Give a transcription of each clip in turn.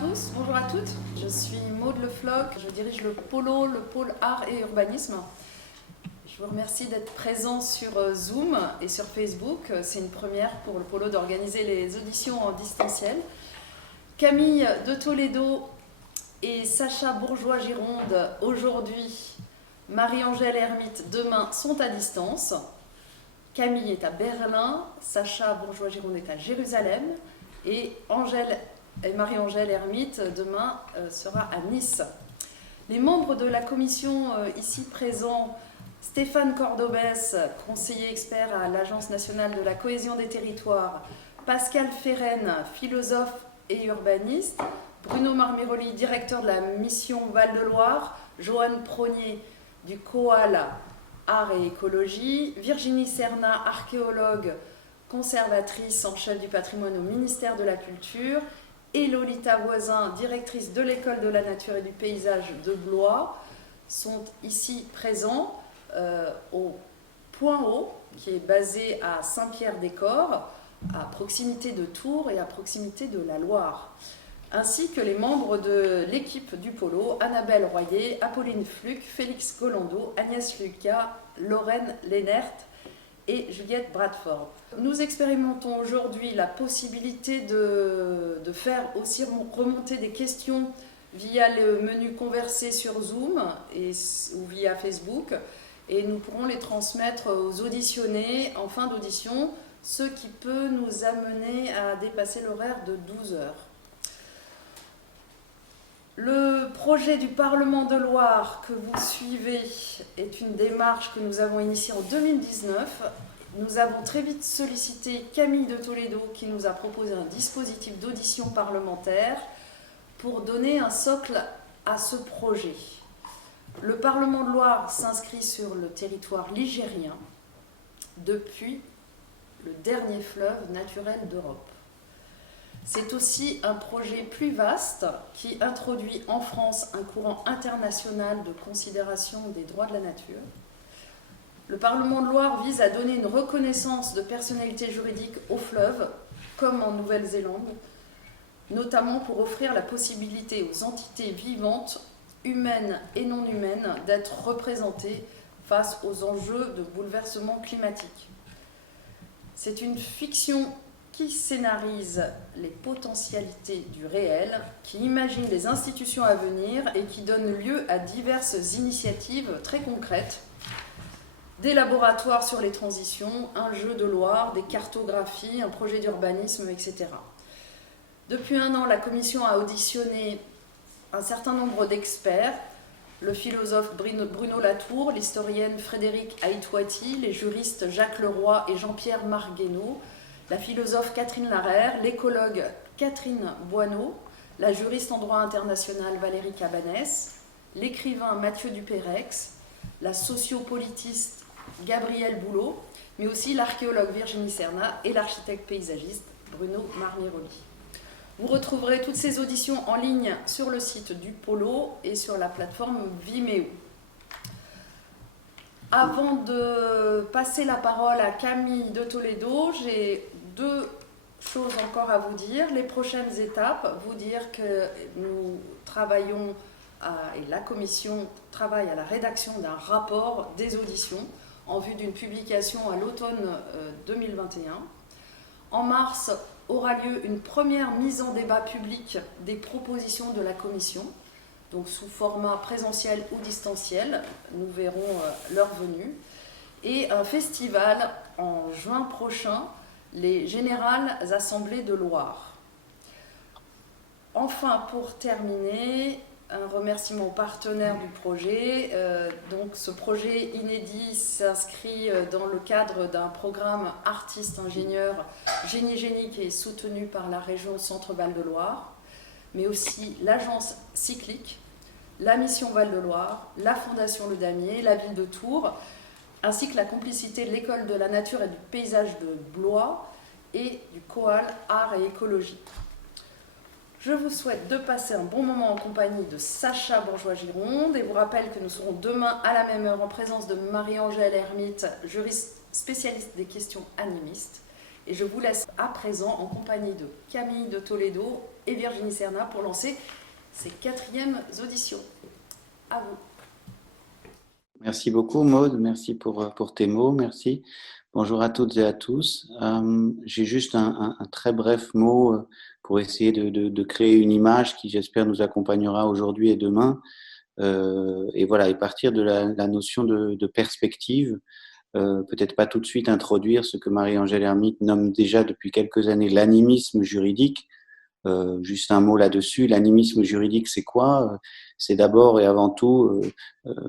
tous, bonjour à toutes. Je suis Maude Le Floch, je dirige le pôle art et urbanisme. Je vous remercie d'être présents sur Zoom et sur Facebook. C'est une première pour le pôle d'organiser les auditions en distanciel. Camille de Toledo et Sacha Bourgeois-Gironde aujourd'hui, Marie-Angèle Hermite demain sont à distance. Camille est à Berlin, Sacha Bourgeois-Gironde est à Jérusalem et Marie-Angèle Hermite demain sera à Nice. Les membres de la commission ici présents, Stéphane Cordobès, conseiller expert à l'Agence nationale de la cohésion des territoires, Pascal Ferren, philosophe et urbaniste, Bruno Marmiroli, directeur de la mission Val-de-Loire, Joanne Prognier du COAL Art et Écologie, Virginie Serna, archéologue, conservatrice en chef du patrimoine au ministère de la Culture, et Lolita Voisin, directrice de l'école de la nature et du paysage de Blois, sont ici présents au Point Haut, qui est basé à Saint-Pierre-des-Corps, à proximité de Tours et à proximité de la Loire, ainsi que les membres de l'équipe du Polo, Annabelle Royer, Apolline Fluc, Félix Golando, Agnès Lucas, Lorraine Lénert et Juliette Bradford. Nous expérimentons aujourd'hui la possibilité de faire aussi remonter des questions via le menu converser sur Zoom ou via Facebook, et nous pourrons les transmettre aux auditionnés en fin d'audition, ce qui peut nous amener à dépasser l'horaire de 12 heures. Le projet du Parlement de Loire que vous suivez est une démarche que nous avons initiée en 2019. Nous avons très vite sollicité Camille de Toledo qui nous a proposé un dispositif d'audition parlementaire pour donner un socle à ce projet. Le Parlement de Loire s'inscrit sur le territoire ligérien depuis le dernier fleuve naturel d'Europe. C'est aussi un projet plus vaste qui introduit en France un courant international de considération des droits de la nature. Le Parlement de Loire vise à donner une reconnaissance de personnalité juridique au fleuve, comme en Nouvelle-Zélande, notamment pour offrir la possibilité aux entités vivantes, humaines et non humaines, d'être représentées face aux enjeux de bouleversement climatique. C'est une fiction qui scénarise les potentialités du réel, qui imagine les institutions à venir et qui donne lieu à diverses initiatives très concrètes, des laboratoires sur les transitions, un jeu de Loire, des cartographies, un projet d'urbanisme, etc. Depuis un an, la commission a auditionné un certain nombre d'experts, le philosophe Bruno Latour, l'historienne Frédérique Aïtouati, les juristes Jacques Leroy et Jean-Pierre Marguenot, la philosophe Catherine Larère, l'écologue Catherine Boineau, la juriste en droit international Valérie Cabanès, l'écrivain Mathieu Dupérex, la sociopolitiste Gabrielle Boulot, mais aussi l'archéologue Virginie Serna et l'architecte paysagiste Bruno Marmiroli. Vous retrouverez toutes ces auditions en ligne sur le site du Polo et sur la plateforme Vimeo. Avant de passer la parole à Camille de Toledo, j'ai deux choses encore à vous dire. Les prochaines étapes, vous dire que nous travaillons, et la commission travaille à la rédaction d'un rapport des auditions en vue d'une publication à l'automne 2021. En mars aura lieu une première mise en débat public des propositions de la commission, donc sous format présentiel ou distanciel, nous verrons leur venue, et un festival en juin prochain, les Générales Assemblées de Loire. Enfin, pour terminer, un remerciement aux partenaires du projet. Donc, ce projet inédit s'inscrit dans le cadre d'un programme artiste-ingénieur Génie qui est soutenu par la région Centre-Val de Loire, mais aussi l'agence cyclique, la mission Val-de-Loire, la Fondation Le Damier, la ville de Tours, ainsi que la complicité de l'école de la nature et du paysage de Blois et du COAL Art et Écologie. Je vous souhaite de passer un bon moment en compagnie de Sacha Bourgeois-Gironde et vous rappelle que nous serons demain à la même heure en présence de Marie-Angèle Hermite, juriste spécialiste des questions animistes. Et je vous laisse à présent en compagnie de Camille de Toledo et Virginie Serna pour lancer ces 4e auditions. À vous. Merci beaucoup Maud, merci pour tes mots, merci. Bonjour à toutes et à tous. J'ai juste un très bref mot pour essayer de créer une image qui j'espère nous accompagnera aujourd'hui et demain. Et voilà, et partir de la notion de perspective. Peut-être pas tout de suite introduire ce que Marie-Angèle Hermite nomme déjà depuis quelques années l'animisme juridique. Juste un mot là-dessus, l'animisme juridique, c'est quoi? C'est d'abord et avant tout,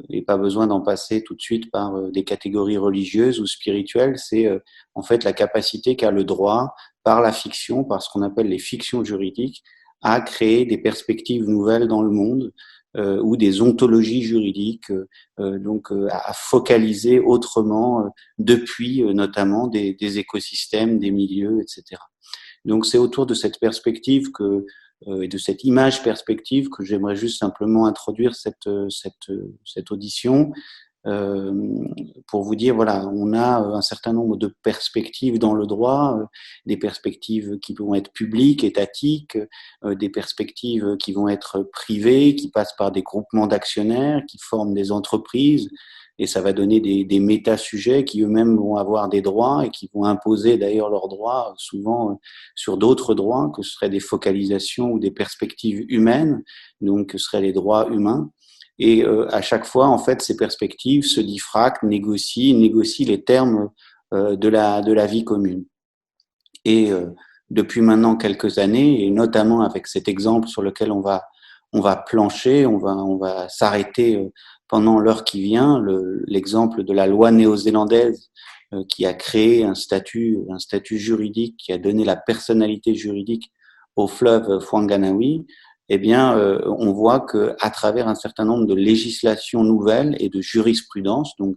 et pas besoin d'en passer tout de suite par des catégories religieuses ou spirituelles, c'est en fait la capacité qu'a le droit, par la fiction, par ce qu'on appelle les fictions juridiques, à créer des perspectives nouvelles dans le monde, ou des ontologies juridiques, donc à focaliser autrement depuis notamment des écosystèmes, des milieux, etc. Donc c'est autour de cette perspective et de cette image perspective que j'aimerais juste simplement introduire cette audition, euh, pour vous dire, voilà, on a un certain nombre de perspectives dans le droit, des perspectives qui vont être publiques, étatiques, des perspectives qui vont être privées, qui passent par des groupements d'actionnaires, qui forment des entreprises, et ça va donner des méta-sujets qui eux-mêmes vont avoir des droits et qui vont imposer d'ailleurs leurs droits souvent sur d'autres droits, que ce seraient des focalisations ou des perspectives humaines, donc ce seraient les droits humains. Et à chaque fois, en fait, ces perspectives se diffractent, négocient les termes de la vie commune. Et depuis maintenant quelques années, et notamment avec cet exemple sur lequel on va plancher, on va s'arrêter pendant l'heure qui vient, l'exemple de la loi néo-zélandaise qui a créé un statut juridique, qui a donné la personnalité juridique au fleuve Whanganui. Eh bien, on voit que à travers un certain nombre de législations nouvelles et de jurisprudence, donc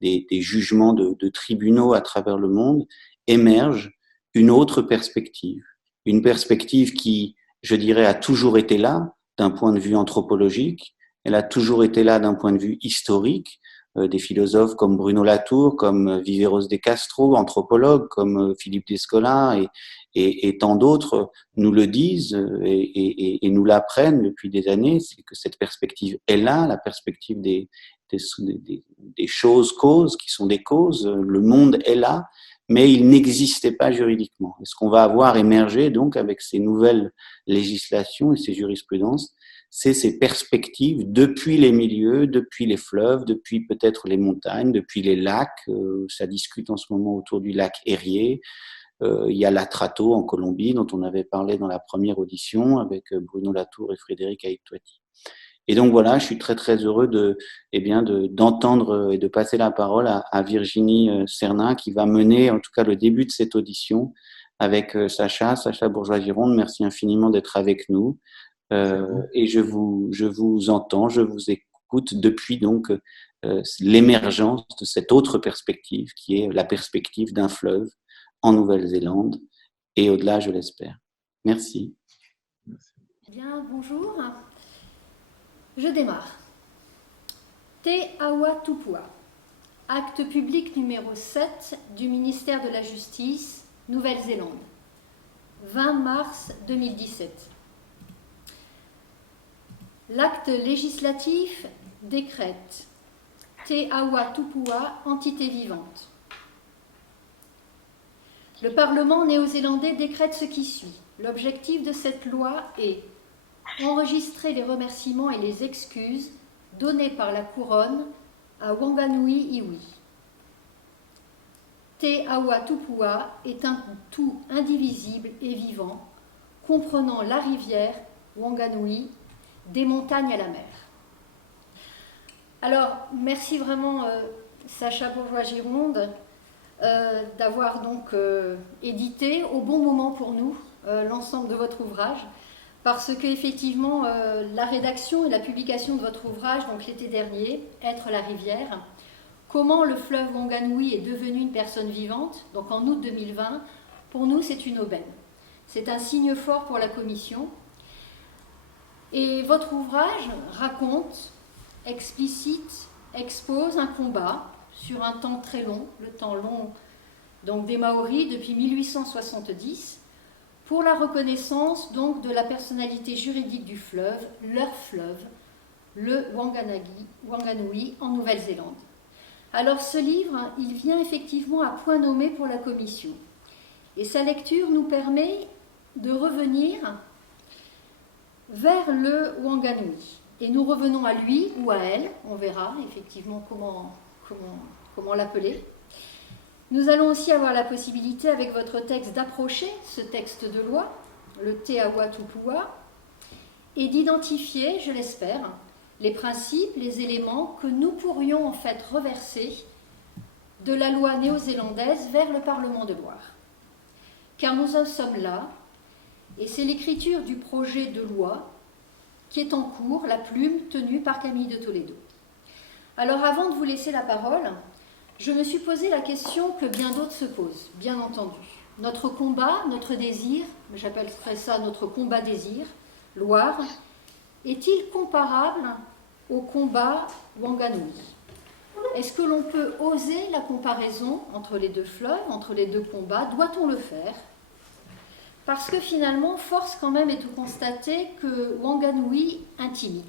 des jugements de tribunaux à travers le monde, émergent une autre perspective, une perspective qui, je dirais, a toujours été là d'un point de vue anthropologique, elle a toujours été là d'un point de vue historique. Des philosophes comme Bruno Latour, comme Viveros de Castro, anthropologues comme Philippe Descola et tant d'autres nous le disent et nous l'apprennent depuis des années, c'est que cette perspective est là, la perspective des choses causes, qui sont des causes, le monde est là, mais il n'existait pas juridiquement. Et ce qu'on va avoir émergé donc avec ces nouvelles législations et ces jurisprudences, c'est ces perspectives depuis les milieux, depuis les fleuves, depuis peut-être les montagnes, depuis les lacs. Ça discute en ce moment autour du lac Erie. Il y a l'Atrato en Colombie, dont on avait parlé dans la première audition avec Bruno Latour et Frédéric Aïtouati. Et donc voilà, je suis très très heureux d'entendre et de passer la parole à Virginie Serna, qui va mener en tout cas le début de cette audition avec Sacha Bourgeois-Gironde. Merci infiniment d'être avec nous. Et je vous entends, je vous écoute depuis donc l'émergence de cette autre perspective qui est la perspective d'un fleuve en Nouvelle-Zélande et au-delà, je l'espère. Merci. Bien, bonjour. Je démarre. Te Awa Tupua, acte public numéro 7 du ministère de la Justice, Nouvelle-Zélande, 20 mars 2017. L'acte législatif décrète Te Awa Tupua, entité vivante. Le Parlement néo-zélandais décrète ce qui suit. L'objectif de cette loi est enregistrer les remerciements et les excuses donnés par la couronne à Wanganui Iwi. Te Awa Tupua est un tout indivisible et vivant, comprenant la rivière Wanganui, des montagnes à la mer. Alors, merci vraiment Sacha Bourgeois-Gironde d'avoir donc édité au bon moment pour nous l'ensemble de votre ouvrage, parce qu'effectivement la rédaction et la publication de votre ouvrage, donc l'été dernier, Être la rivière, comment le fleuve Wanganui est devenu une personne vivante, donc en août 2020, pour nous c'est une aubaine. C'est un signe fort pour la commission. Et votre ouvrage raconte, explicite, expose un combat sur un temps très long, le temps long donc des Maoris depuis 1870, pour la reconnaissance donc de la personnalité juridique du fleuve, leur fleuve, le Wanganui en Nouvelle-Zélande. Alors ce livre, il vient effectivement à point nommé pour la commission. Et sa lecture nous permet de revenir vers le Wanganui. Et nous revenons à lui ou à elle, on verra effectivement comment l'appeler. Nous allons aussi avoir la possibilité avec votre texte d'approcher ce texte de loi, le Te Awa Tupua, et d'identifier, je l'espère, les principes, les éléments que nous pourrions en fait reverser de la loi néo-zélandaise vers le Parlement de Loire. Car nous en sommes là, et c'est l'écriture du projet de loi qui est en cours, la plume tenue par Camille de Toledo. Alors avant de vous laisser la parole, je me suis posé la question que bien d'autres se posent, bien entendu. Notre combat, notre désir, j'appellerais ça notre combat-désir, Loire, est-il comparable au combat Wanganui? Est-ce que l'on peut oser la comparaison entre les deux fleuves, entre les deux combats? Doit-on le faire? Parce que finalement, force quand même est de constater que Wanganui intimide.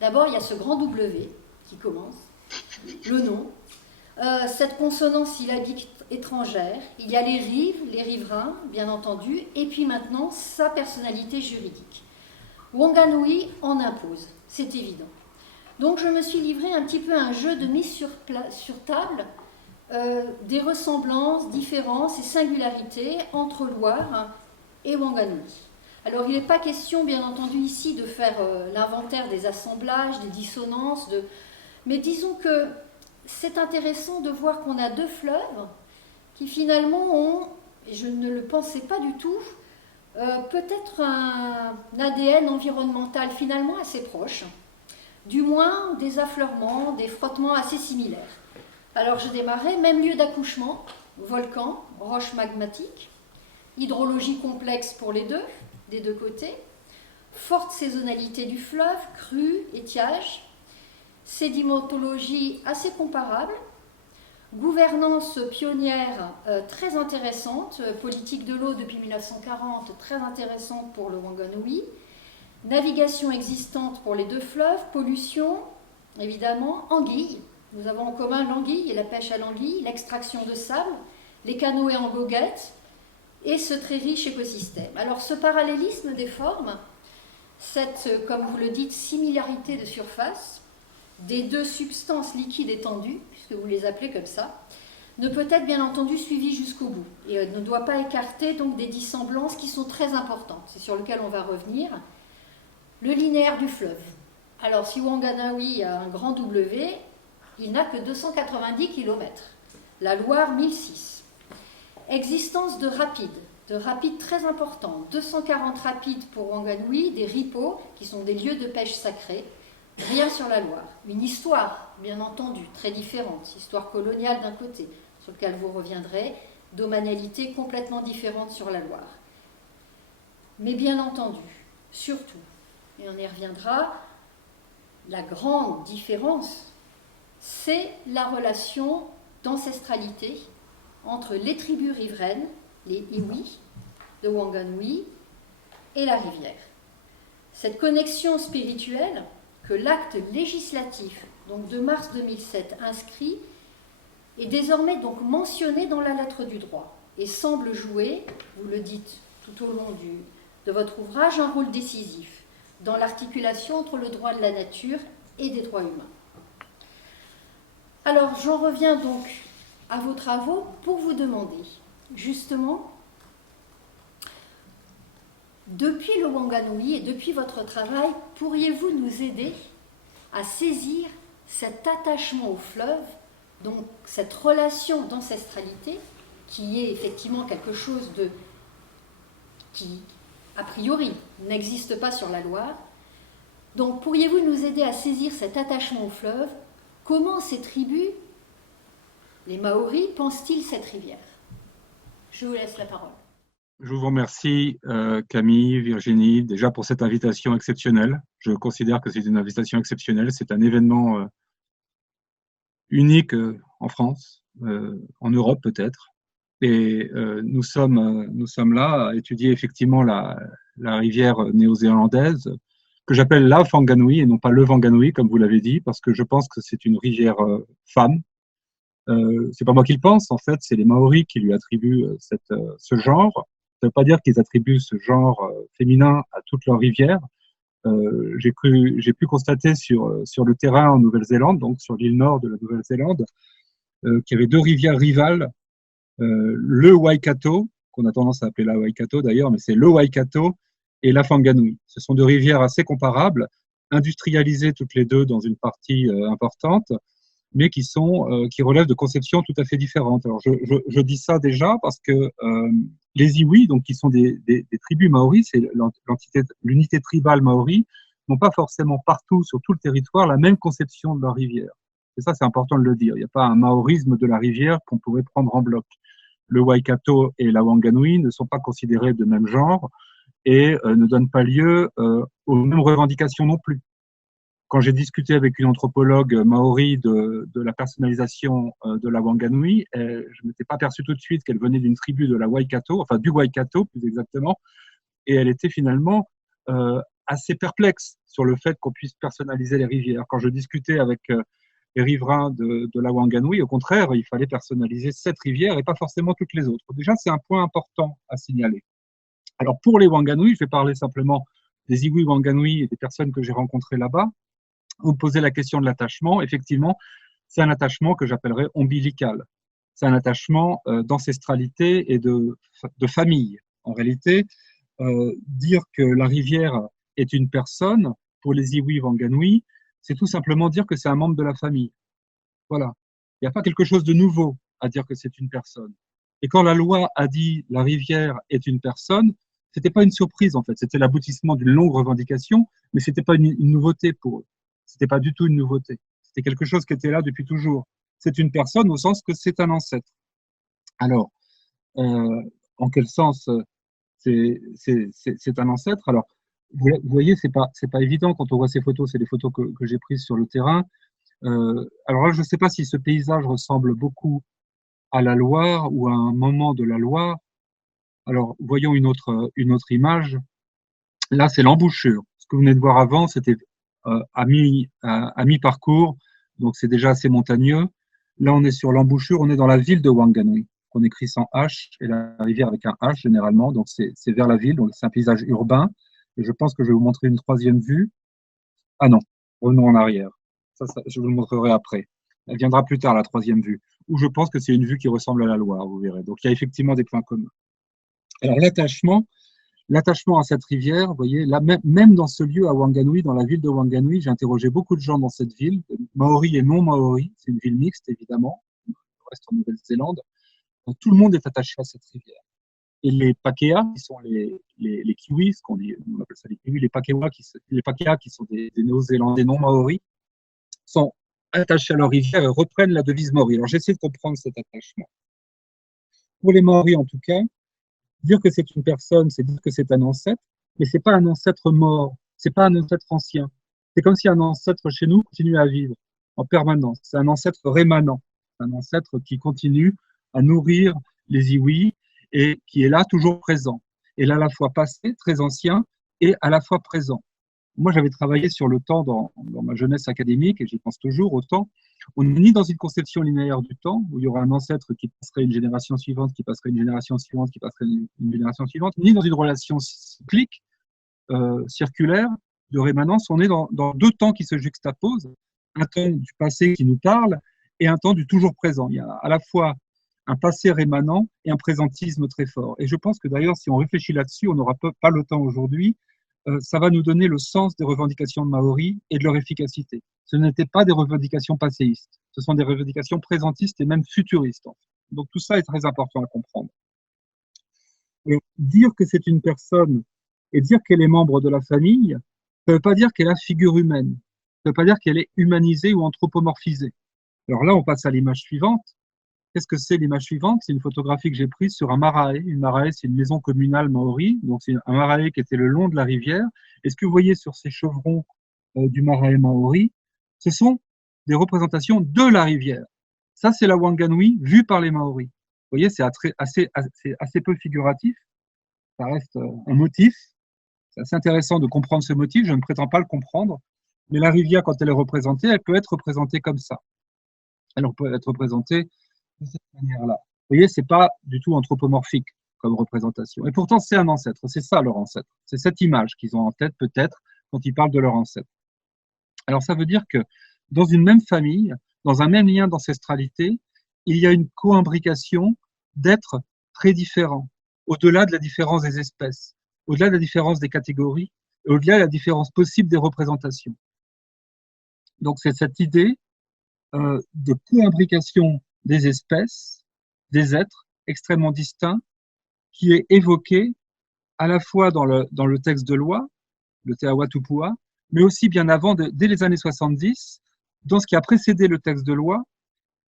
D'abord, il y a ce grand W qui commence, le nom, cette consonance syllabique étrangère, il y a les rives, les riverains, bien entendu, et puis maintenant, sa personnalité juridique. Wanganui en impose, c'est évident. Donc je me suis livrée un petit peu à un jeu de mise sur table des ressemblances, différences et singularités entre Loire et Wanganui. Alors il n'est pas question, bien entendu, ici de faire l'inventaire des assemblages, des dissonances, mais disons que c'est intéressant de voir qu'on a deux fleuves qui finalement ont, et je ne le pensais pas du tout, peut-être un ADN environnemental finalement assez proche, du moins des affleurements, des frottements assez similaires. Alors je démarrais, même lieu d'accouchement, volcan, roche magmatique, hydrologie complexe pour les deux, des deux côtés, forte saisonnalité du fleuve, crue, étiage, sédimentologie assez comparable, gouvernance pionnière très intéressante, politique de l'eau depuis 1940 très intéressante pour le Wanganui, navigation existante pour les deux fleuves, pollution, évidemment, anguilles. Nous avons en commun l'anguille et la pêche à l'anguille, l'extraction de sable, les canoës en goguette et ce très riche écosystème. Alors ce parallélisme des formes, cette, comme vous le dites, similarité de surface des deux substances liquides étendues, puisque vous les appelez comme ça, ne peut être bien entendu suivie jusqu'au bout et ne doit pas écarter donc des dissemblances qui sont très importantes, c'est sur lequel on va revenir. Le linéaire du fleuve. Alors si Wanganui a un grand W, il n'a que 290 km. La Loire, 1006. Existence de rapides très importants. 240 rapides pour Wanganui, des ripots, qui sont des lieux de pêche sacrés. Rien sur la Loire. Une histoire, bien entendu, très différente. Histoire coloniale d'un côté, sur lequel vous reviendrez. Domanalité complètement différente sur la Loire. Mais bien entendu, surtout, et on y reviendra, la grande différence, c'est la relation d'ancestralité entre les tribus riveraines, les Iwi de Wanganui, et la rivière. Cette connexion spirituelle que l'acte législatif donc de mars 2007 inscrit est désormais donc mentionnée dans la lettre du droit et semble jouer, vous le dites tout au long de votre ouvrage, un rôle décisif dans l'articulation entre le droit de la nature et des droits humains. Alors, j'en reviens donc à vos travaux pour vous demander, justement, depuis le Wanganui et depuis votre travail, pourriez-vous nous aider à saisir cet attachement au fleuve, donc cette relation d'ancestralité, qui est effectivement quelque chose qui, a priori, n'existe pas sur la Loire. Donc, pourriez-vous nous aider à saisir cet attachement au fleuve? Comment ces tribus, les Maoris, pensent-ils cette rivière? Je vous laisse la parole. Je vous remercie, Camille, Virginie, déjà pour cette invitation exceptionnelle. Je considère que c'est une invitation exceptionnelle. C'est un événement unique en France, en Europe peut-être. Et nous sommes là à étudier effectivement la rivière néo-zélandaise, que j'appelle la Whanganui et non pas le Whanganui, comme vous l'avez dit, parce que je pense que c'est une rivière femme. C'est pas moi qui le pense, en fait, c'est les Maoris qui lui attribuent ce genre. Ça ne veut pas dire qu'ils attribuent ce genre féminin à toutes leurs rivières. J'ai pu constater sur le terrain en Nouvelle-Zélande, donc sur l'île nord de la Nouvelle-Zélande, qu'il y avait deux rivières rivales, le Waikato, qu'on a tendance à appeler la Waikato d'ailleurs, mais c'est le Waikato et la Whanganui. Ce sont deux rivières assez comparables, industrialisées toutes les deux dans une partie importante, mais qui relèvent de conceptions tout à fait différentes. Alors je dis ça déjà parce que les Iwi, donc qui sont des tribus maoris, c'est l'unité tribale maori, n'ont pas forcément partout sur tout le territoire la même conception de leur rivière. Et ça, c'est important de le dire. Il n'y a pas un maorisme de la rivière qu'on pourrait prendre en bloc. Le Waikato et la Whanganui ne sont pas considérés de même genre et ne donnent pas lieu aux mêmes revendications non plus. Quand j'ai discuté avec une anthropologue maori de la personnalisation de la Whanganui, je ne m'étais pas perçu tout de suite qu'elle venait d'une tribu de la Waikato, enfin du Waikato plus exactement, et elle était finalement assez perplexe sur le fait qu'on puisse personnaliser les rivières. Quand je discutais avec les riverains de la Whanganui, au contraire, il fallait personnaliser cette rivière et pas forcément toutes les autres. Déjà, c'est un point important à signaler. Alors pour les Whanganui, je vais parler simplement des Iwi Whanganui et des personnes que j'ai rencontrées là-bas. Vous posez la question de l'attachement. Effectivement, c'est un attachement que j'appellerais ombilical. C'est un attachement d'ancestralité et de famille. En réalité, dire que la rivière est une personne, pour les Iwi Whanganui, c'est tout simplement dire que c'est un membre de la famille. Voilà. Il n'y a pas quelque chose de nouveau à dire que c'est une personne. Et quand la loi a dit la rivière est une personne, c'était pas une surprise en fait. C'était l'aboutissement d'une longue revendication, mais c'était pas une nouveauté pour eux. C'était pas du tout une nouveauté. C'était quelque chose qui était là depuis toujours. C'est une personne au sens que c'est un ancêtre. Alors, en quel sens c'est un ancêtre? Alors, vous voyez, c'est pas évident quand on voit ces photos. C'est des photos que j'ai prises sur le terrain. Alors là, je ne sais pas si ce paysage ressemble beaucoup à la Loire ou à un moment de la Loire. Alors, voyons une autre image. Là, c'est l'embouchure. Ce que vous venez de voir avant, c'était à mi-parcours, donc c'est déjà assez montagneux. Là, on est sur l'embouchure, on est dans la ville de Whanganui. On écrit sans H et la rivière avec un H généralement, donc c'est vers la ville, donc c'est un paysage urbain. Et je pense que je vais vous montrer une troisième vue. Ah non, revenons en arrière. Ça, je vous le montrerai après. Elle viendra plus tard, la troisième vue, où je pense que c'est une vue qui ressemble à la Loire, vous verrez. Donc il y a effectivement des points communs. Alors l'attachement à cette rivière, vous voyez, là, même dans ce lieu à Whanganui, dans la ville de Whanganui, j'ai interrogé beaucoup de gens dans cette ville, Maori et non Maori, c'est une ville mixte évidemment, le reste en Nouvelle-Zélande. Tout le monde est attaché à cette rivière. Et les Pakea, qui sont les Kiwis, on appelle ça les Kiwis, les Pakea qui sont des Néo-Zélandais non Maori, sont attachés à leur rivière et reprennent la devise Maori. Alors j'essaie de comprendre cet attachement. Pour les Maori en tout cas, dire que c'est une personne, c'est dire que c'est un ancêtre, mais c'est pas un ancêtre mort, c'est pas un ancêtre ancien. C'est comme si un ancêtre chez nous continuait à vivre en permanence. C'est un ancêtre rémanent, un ancêtre qui continue à nourrir les Iwi et qui est là toujours présent. Et là, à la fois passé, très ancien, et à la fois présent. Moi, j'avais travaillé sur le temps dans ma jeunesse académique, et j'y pense toujours au temps. On n'est ni dans une conception linéaire du temps, où il y aura un ancêtre qui passerait une génération suivante, qui passerait une génération suivante, qui passerait une génération suivante, ni dans une relation cyclique, circulaire, de rémanence. On est dans deux temps qui se juxtaposent, un temps du passé qui nous parle, et un temps du toujours présent. Il y a à la fois un passé rémanent et un présentisme très fort. Et je pense que d'ailleurs, si on réfléchit là-dessus, on n'aura pas le temps aujourd'hui, ça va nous donner le sens des revendications de Maori et de leur efficacité. Ce n'étaient pas des revendications passéistes, ce sont des revendications présentistes et même futuristes. Donc tout ça est très important à comprendre. Et dire que c'est une personne et dire qu'elle est membre de la famille, ça ne veut pas dire qu'elle a figure humaine, ça ne veut pas dire qu'elle est humanisée ou anthropomorphisée. Alors là, on passe à l'image suivante. Qu'est-ce que c'est l'image suivante? C'est une photographie que j'ai prise sur un marae. Une marae, c'est une maison communale maori. Donc, c'est un marae qui était le long de la rivière. Et ce que vous voyez sur ces chevrons du marae maori, ce sont des représentations de la rivière. Ça, c'est la Whanganui vue par les Maoris. voyez, c'est assez peu figuratif. Ça reste un motif. C'est assez intéressant de comprendre ce motif. Je ne prétends pas le comprendre. Mais la rivière, quand elle est représentée, elle peut être représentée comme ça. Elle peut être représentée de cette manière-là. Vous voyez, c'est pas du tout anthropomorphique comme représentation. Et pourtant, c'est un ancêtre. C'est ça leur ancêtre. C'est cette image qu'ils ont en tête, peut-être, quand ils parlent de leur ancêtre. Alors, ça veut dire que dans une même famille, dans un même lien d'ancestralité, il y a une coimbrication d'êtres très différents, au-delà de la différence des espèces, au-delà de la différence des catégories, et au-delà de la différence possible des représentations. Donc, c'est cette idée de coimbrication des espèces, des êtres extrêmement distincts, qui est évoquée à la fois dans le texte de loi, le Te Awa Tupua, mais aussi bien avant, dès les années 70, dans ce qui a précédé le texte de loi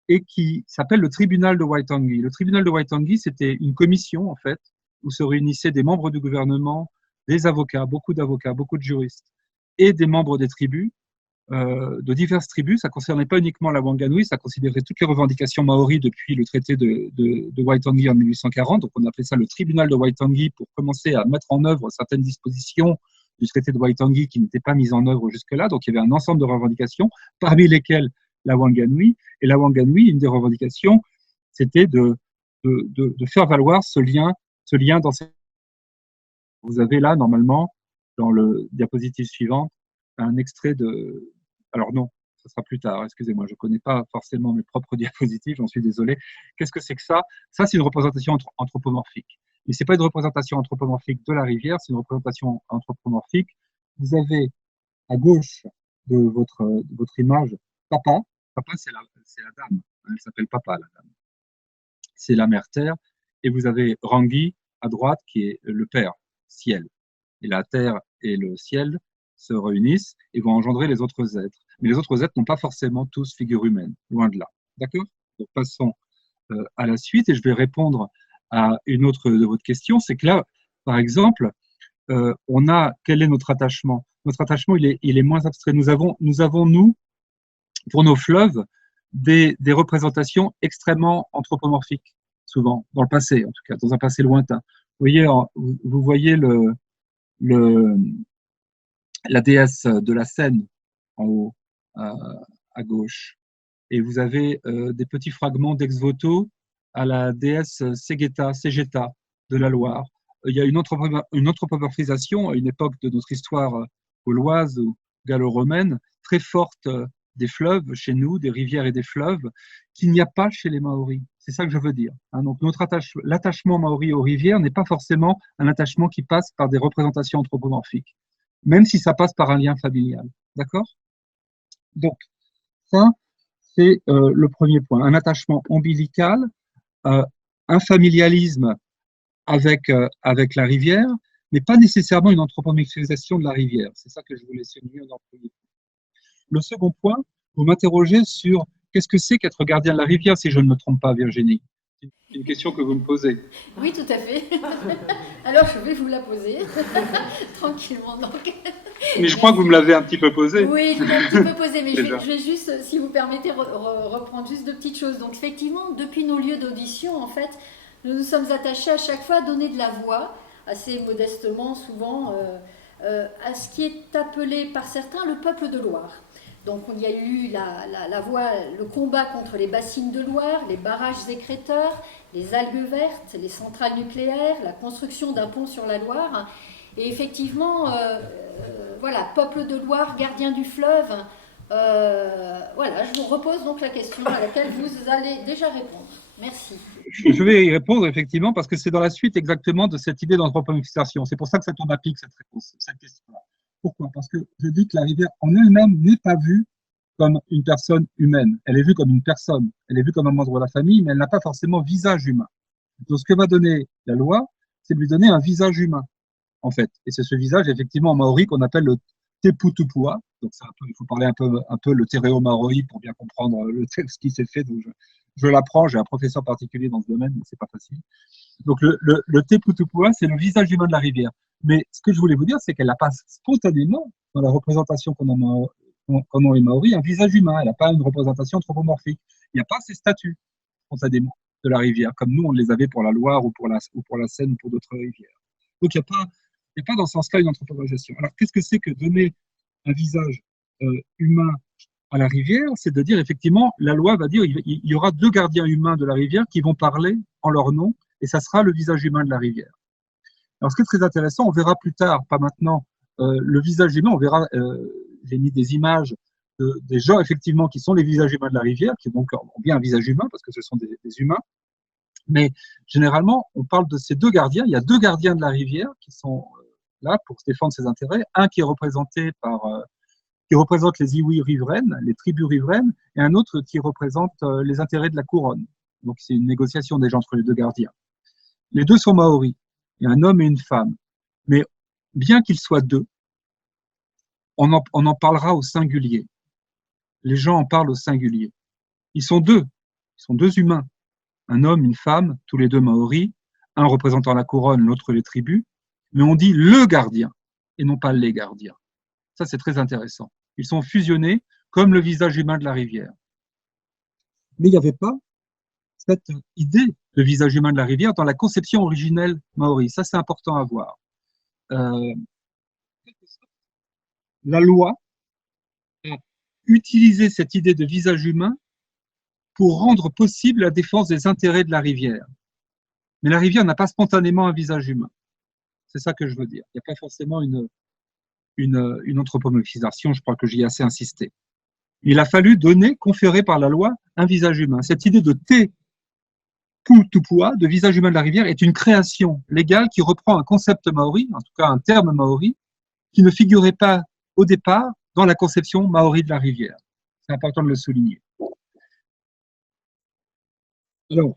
et qui s'appelle le tribunal de Waitangi. Le tribunal de Waitangi, c'était une commission, en fait, où se réunissaient des membres du gouvernement, des avocats, beaucoup de juristes, et des membres des tribus, de diverses tribus. Ça ne concernait pas uniquement la Wanganui, ça considérait toutes les revendications maoris depuis le traité de Waitangi en 1840. Donc on appelait ça le tribunal de Waitangi pour commencer à mettre en œuvre certaines dispositions du traité de Waitangi qui n'étaient pas mises en œuvre jusque-là. Donc il y avait un ensemble de revendications, parmi lesquelles la Wanganui. Et la Wanganui, une des revendications, c'était de faire valoir ce lien dans ces... Vous avez là, normalement, dans le diapositive suivant, un extrait de... Alors non, ça sera plus tard, excusez-moi, je ne connais pas forcément mes propres diapositives, j'en suis désolé. Qu'est-ce que c'est que ça? Ça, c'est une représentation anthropomorphique. Mais ce n'est pas une représentation anthropomorphique de la rivière, c'est une représentation anthropomorphique. Vous avez à gauche de votre image Papa. Papa, c'est la dame. Elle s'appelle Papa, la dame. C'est la mère terre. Et vous avez Rangi à droite, qui est le père, ciel. Et la terre et le ciel se réunissent et vont engendrer les autres êtres. Mais les autres êtres n'ont pas forcément tous figure humaine, loin de là. D'accord? Donc passons à la suite et je vais répondre à une autre de votre question. C'est que là, par exemple, on a quel est notre attachement? Notre attachement, il est moins abstrait. Nous avons, nous, pour nos fleuves, des représentations extrêmement anthropomorphiques, souvent, dans le passé, en tout cas, dans un passé lointain. Vous voyez la déesse de la Seine en haut, à gauche. Et vous avez des petits fragments d'ex-voto à la déesse Segeta de la Loire. Il y a une anthropomorphisation à une époque de notre histoire gauloise ou gallo-romaine très forte des fleuves chez nous, des rivières et des fleuves, qu'il n'y a pas chez les Maoris. C'est ça que je veux dire. Donc l'attachement maori aux rivières n'est pas forcément un attachement qui passe par des représentations anthropomorphiques, même si ça passe par un lien familial. D'accord? Donc, ça, c'est le premier point. Un attachement ombilical, un familialisme avec la rivière, mais pas nécessairement une anthropomorphisation de la rivière. C'est ça que je voulais souligner dans le premier point. Le second point, vous m'interrogez sur qu'est-ce que c'est qu'être gardien de la rivière, si je ne me trompe pas, Virginie. C'est une question que vous me posez. Oui, tout à fait. Alors, je vais vous la poser tranquillement. Donc. Mais je crois que vous me l'avez un petit peu posée. Oui, je l'ai un petit peu posée, mais je vais juste, si vous permettez, reprendre juste deux petites choses. Donc, effectivement, depuis nos lieux d'audition, en fait, nous nous sommes attachés à chaque fois à donner de la voix, assez modestement, souvent, à ce qui est appelé par certains le peuple de Loire. Donc il y a eu la voie, le combat contre les bassines de Loire, les barrages écrêteurs, les algues vertes, les centrales nucléaires, la construction d'un pont sur la Loire. Et effectivement, voilà, peuple de Loire, gardien du fleuve, voilà, je vous repose donc la question à laquelle vous allez déjà répondre. Merci. Je vais y répondre effectivement parce que c'est dans la suite exactement de cette idée d'anthropomorphisation. C'est pour ça que ça tombe à pic, cette réponse, cette question-là. Pourquoi? Parce que je dis que la rivière en elle-même n'est pas vue comme une personne humaine. Elle est vue comme une personne. Elle est vue comme un membre de la famille, mais elle n'a pas forcément visage humain. Donc, ce que va donner la loi, c'est de lui donner un visage humain, en fait. Et c'est ce visage, effectivement, en maori qu'on appelle le teputupua. Donc, il faut parler un peu le tereo maori pour bien comprendre le texte qui s'est fait. Donc, je l'apprends. J'ai un professeur particulier dans ce domaine, mais c'est pas facile. Donc, le teputupua, c'est le visage humain de la rivière. Mais ce que je voulais vous dire, c'est qu'elle n'a pas spontanément, dans la représentation qu'en ont les Maoris, un visage humain. Elle n'a pas une représentation anthropomorphique. Il n'y a pas ces statuts, spontanément. de la rivière, comme nous, on les avait pour la Loire ou pour la Seine ou pour d'autres rivières. Donc, il n'y a pas dans ce sens-là une anthropomorphisation. Alors, qu'est-ce que c'est que donner un visage humain à la rivière? C'est de dire, effectivement, la loi va dire il y aura 2 gardiens humains de la rivière qui vont parler en leur nom, et ça sera le visage humain de la rivière. Alors, ce qui est très intéressant, on verra plus tard, pas maintenant, le visage humain, on verra, j'ai mis des images des gens, effectivement, qui sont les visages humains de la rivière, qui donc ont bien un visage humain, parce que ce sont des humains. Mais généralement, on parle de ces 2 gardiens. Il y a 2 gardiens de la rivière qui sont là pour se défendre ses intérêts. Un qui est représenté qui représente les iwi riveraines, les tribus riveraines, et un autre qui représente les intérêts de la couronne. Donc, c'est une négociation déjà entre les 2 gardiens. Les 2 sont maoris. Il y a un homme et une femme. Mais bien qu'ils soient 2, on en parlera au singulier. Les gens en parlent au singulier. Ils sont 2. Ils sont 2 humains. Un homme, une femme, tous les 2 maoris, un représentant la couronne, l'autre les tribus. Mais on dit le gardien et non pas les gardiens. Ça, c'est très intéressant. Ils sont fusionnés comme le visage humain de la rivière. Mais il n'y avait pas cette idée de visage humain de la rivière dans la conception originelle maori. Ça, c'est important à voir. La loi a utilisé cette idée de visage humain pour rendre possible la défense des intérêts de la rivière. Mais la rivière n'a pas spontanément un visage humain. C'est ça que je veux dire. Il n'y a pas forcément une anthropomorphisation, je crois que j'y ai assez insisté. Il a fallu conférer par la loi un visage humain. Cette idée de Te Tupua, de visage humain de la rivière, est une création légale qui reprend un concept maori, en tout cas un terme maori, qui ne figurait pas au départ dans la conception maori de la rivière. C'est important de le souligner. Alors,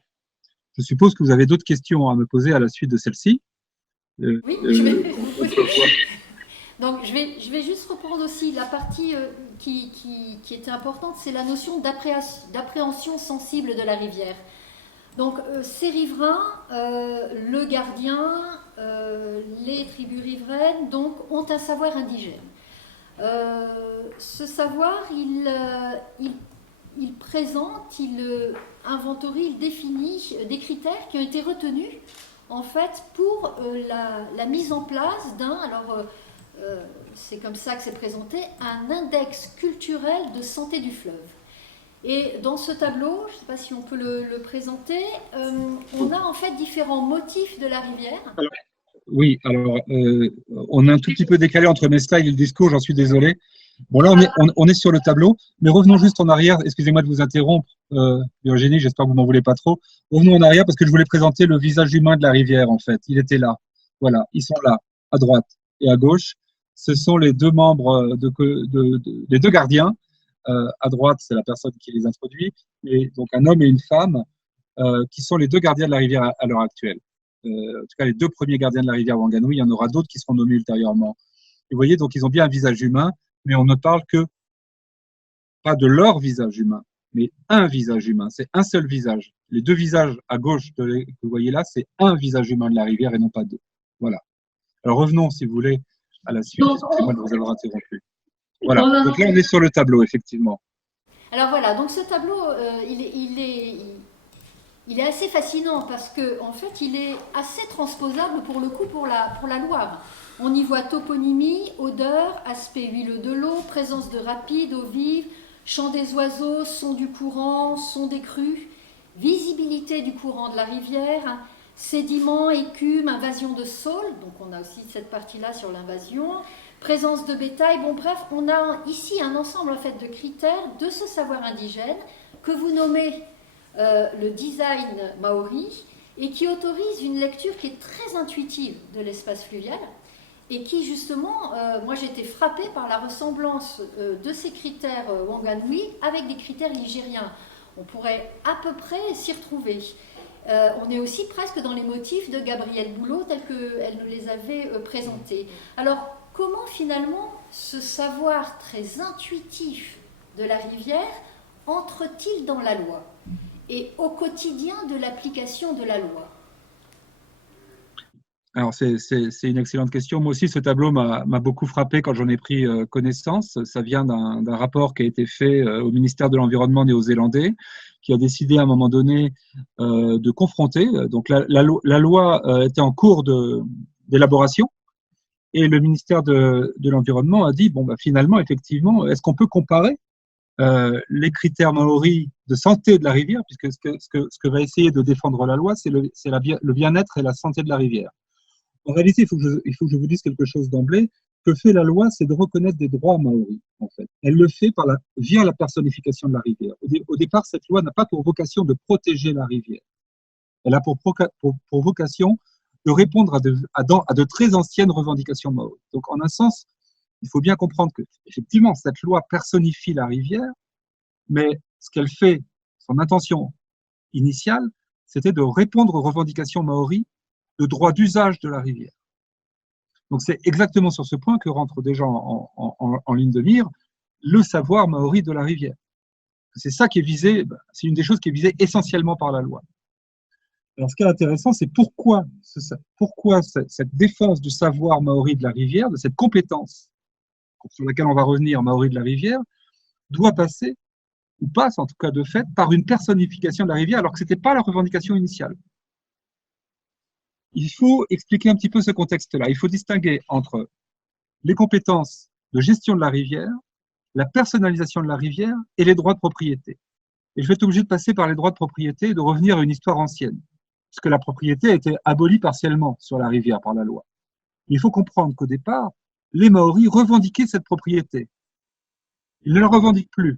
je suppose que vous avez d'autres questions à me poser à la suite de celle-ci. Oui, je vais vous poser. Donc, je vais juste reprendre aussi la partie qui était importante, c'est la notion d'appréhension sensible de la rivière. Donc, ces riverains, le gardien, les tribus riveraines, donc, ont un savoir indigène. Ce savoir, il présente, il inventorie, il définit des critères qui ont été retenus, en fait, pour la mise en place c'est comme ça que c'est présenté, un index culturel de santé du fleuve. Et dans ce tableau, je ne sais pas si on peut le présenter, on a en fait différents motifs de la rivière. Oui, alors on a un tout petit peu décalé entre mes slides et le discours, j'en suis désolé. Bon, là, on est sur le tableau, mais revenons juste en arrière. Excusez-moi de vous interrompre, Virginie, j'espère que vous m'en voulez pas trop. Revenons en arrière parce que je voulais présenter le visage humain de la rivière, en fait. Il était là. Voilà, ils sont là, à droite et à gauche. Ce sont les 2 membres, les 2 gardiens. À droite, c'est la personne qui les introduit, et donc un homme et une femme qui sont les 2 gardiens de la rivière à l'heure actuelle. En tout cas, les 2 premiers gardiens de la rivière Wanganui. Il y en aura d'autres qui seront nommés ultérieurement. Et vous voyez, donc ils ont bien un visage humain, mais on ne parle que pas de leur visage humain, mais un visage humain. C'est un seul visage. Les 2 visages à gauche que vous voyez là, c'est un visage humain de la rivière et non pas 2. Voilà. Alors revenons, si vous voulez, à la suite. Excusez-moi de vous avoir interrompu. Voilà. Donc là, on est sur le tableau, effectivement. Alors voilà, donc ce tableau, il est assez fascinant parce que en fait, il est assez transposable pour le coup pour la Loire. On y voit toponymie, odeur, aspect huileux de l'eau, présence de rapides, eau vive, chant des oiseaux, son du courant, son des crues, visibilité du courant de la rivière, sédiments, écume, invasion de saules, donc on a aussi cette partie-là sur l'invasion, présence de bétail. Bon bref, on a ici un ensemble en fait de critères de ce savoir indigène que vous nommez le design maori et qui autorise une lecture qui est très intuitive de l'espace fluvial et qui justement, moi j'ai été frappée par la ressemblance de ces critères Wanganui avec des critères ligériens. On pourrait à peu près s'y retrouver. On est aussi presque dans les motifs de Gabrielle Boulot tels qu'elle nous les avait présentés. Alors, comment finalement ce savoir très intuitif de la rivière entre-t-il dans la loi et au quotidien de l'application de la loi? Alors, c'est une excellente question. Moi aussi, ce tableau m'a beaucoup frappé quand j'en ai pris connaissance. Ça vient d'un rapport qui a été fait au ministère de l'Environnement néo-zélandais, qui a décidé à un moment donné de confronter. Donc, la loi était en cours d'élaboration et le ministère de l'Environnement a dit, bon, bah, finalement, effectivement, est-ce qu'on peut comparer les critères maoris de santé de la rivière, puisque ce que va essayer de défendre la loi, c'est le bien-être et la santé de la rivière. En réalité, il faut que je vous dise quelque chose d'emblée. Ce que fait la loi, c'est de reconnaître des droits maoris, en fait. Elle le fait via la personnification de la rivière. Au départ, cette loi n'a pas pour vocation de protéger la rivière. Elle a pour vocation de répondre à de très anciennes revendications maoris. Donc, en un sens, il faut bien comprendre que, effectivement, cette loi personnifie la rivière, mais ce qu'elle fait, son intention initiale, c'était de répondre aux revendications maoris de droit d'usage de la rivière. Donc c'est exactement sur ce point que rentre déjà en ligne de mire le savoir maori de la rivière. C'est ça qui est visé, c'est une des choses qui est visée essentiellement par la loi. Alors ce qui est intéressant, c'est pourquoi cette défense du savoir maori de la rivière, de cette compétence sur laquelle on va revenir, maori de la rivière, doit passer, ou passe en tout cas de fait, par une personnification de la rivière, alors que ce n'était pas la revendication initiale. Il faut expliquer un petit peu ce contexte-là. Il faut distinguer entre les compétences de gestion de la rivière, la personnalisation de la rivière et les droits de propriété. Et je vais être obligé de passer par les droits de propriété et de revenir à une histoire ancienne, puisque la propriété a été abolie partiellement sur la rivière par la loi. Il faut comprendre qu'au départ, les Maoris revendiquaient cette propriété. Ils ne la revendiquent plus,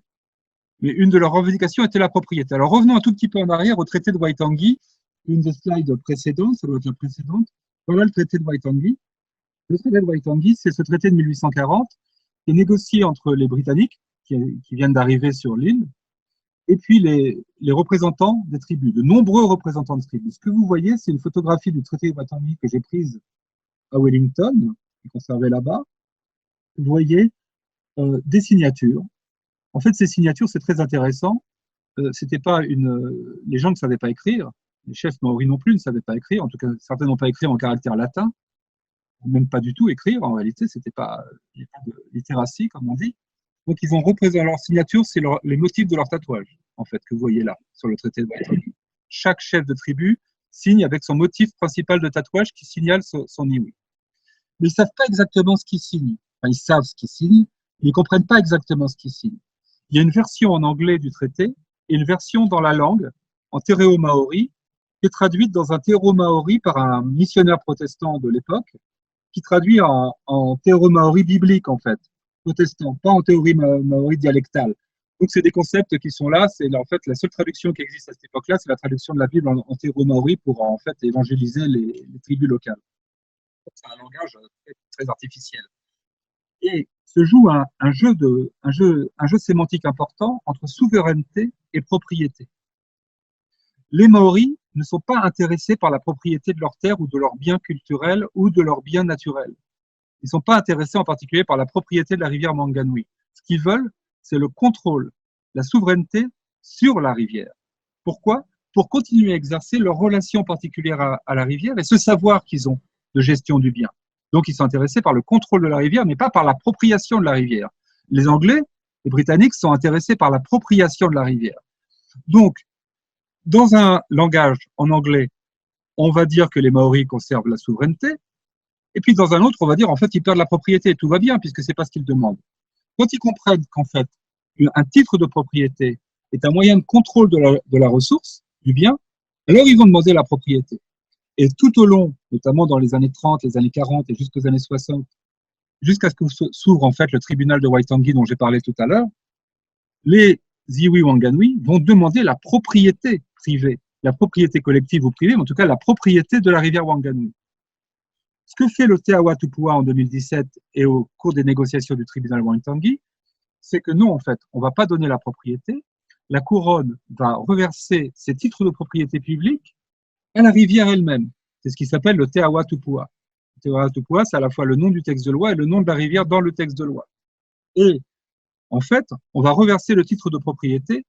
mais une de leurs revendications était la propriété. Alors revenons un tout petit peu en arrière au traité de Waitangi, une des slides précédentes, ça doit être la précédente. Voilà le traité de Waitangi. Le traité de Waitangi, c'est ce traité de 1840 qui est négocié entre les Britanniques qui viennent d'arriver sur l'île et puis les représentants des tribus, de nombreux représentants de tribus. Ce que vous voyez, c'est une photographie du traité de Waitangi que j'ai prise à Wellington, qui est conservée là-bas. Vous voyez des signatures. En fait, ces signatures, c'est très intéressant. C'était pas les gens ne savaient pas écrire. Les chefs maoris non plus ne savaient pas écrire, en tout cas certains n'ont pas écrit en caractère latin, même pas du tout écrire, en réalité, c'était pas, il n'y a pas de littératie, comme on dit. Donc ils ont représenté leur signature, c'est les motifs de leur tatouage, en fait, que vous voyez là, sur le traité de Waitangi. Chaque chef de tribu signe avec son motif principal de tatouage qui signale son iwi. Mais ils ne savent pas exactement ce qu'ils signent. Enfin, ils savent ce qu'ils signent, mais ils ne comprennent pas exactement ce qu'ils signent. Il y a une version en anglais du traité et une version dans la langue, en tereo maori, qui est traduite dans un tereo maori par un missionnaire protestant de l'époque, qui traduit en tereo maori biblique, en fait, protestant, pas en théorie maori dialectale. Donc, c'est des concepts qui sont là. C'est en fait la seule traduction qui existe à cette époque-là, c'est la traduction de la Bible en tereo maori pour en fait évangéliser les tribus locales. C'est un langage très, très artificiel. Et se joue un jeu sémantique important entre souveraineté et propriété. Les Maoris ne sont pas intéressés par la propriété de leurs terres ou de leurs biens culturels ou de leurs biens naturels. Ils ne sont pas intéressés en particulier par la propriété de la rivière Manganui. Ce qu'ils veulent, c'est le contrôle, la souveraineté sur la rivière. Pourquoi ? Pour continuer à exercer leur relation particulière à la rivière et ce savoir qu'ils ont de gestion du bien. Donc, ils sont intéressés par le contrôle de la rivière, mais pas par l'appropriation de la rivière. Les Anglais, les Britanniques sont intéressés par l'appropriation de la rivière. Donc, dans un langage en anglais, on va dire que les Maoris conservent la souveraineté, et puis dans un autre, on va dire en fait ils perdent la propriété. Tout va bien puisque c'est pas ce qu'ils demandent. Quand ils comprennent qu'en fait un titre de propriété est un moyen de contrôle de la ressource, du bien, alors ils vont demander la propriété. Et tout au long, notamment dans les années 30, les années 40 et jusqu'aux années 60, jusqu'à ce que s'ouvre en fait le tribunal de Waitangi dont j'ai parlé tout à l'heure, les Iwi Wanganui vont demander la propriété privée, la propriété collective ou privée, mais en tout cas la propriété de la rivière Wanganui. Ce que fait le Te Awa Tupua en 2017 et au cours des négociations du tribunal Waitangi, c'est que non, en fait, on ne va pas donner la propriété. La couronne va reverser ses titres de propriété publique à la rivière elle-même. C'est ce qui s'appelle le Te Awa Tupua. Le Te Awa Tupua, c'est à la fois le nom du texte de loi et le nom de la rivière dans le texte de loi. Et en fait, on va reverser le titre de propriété,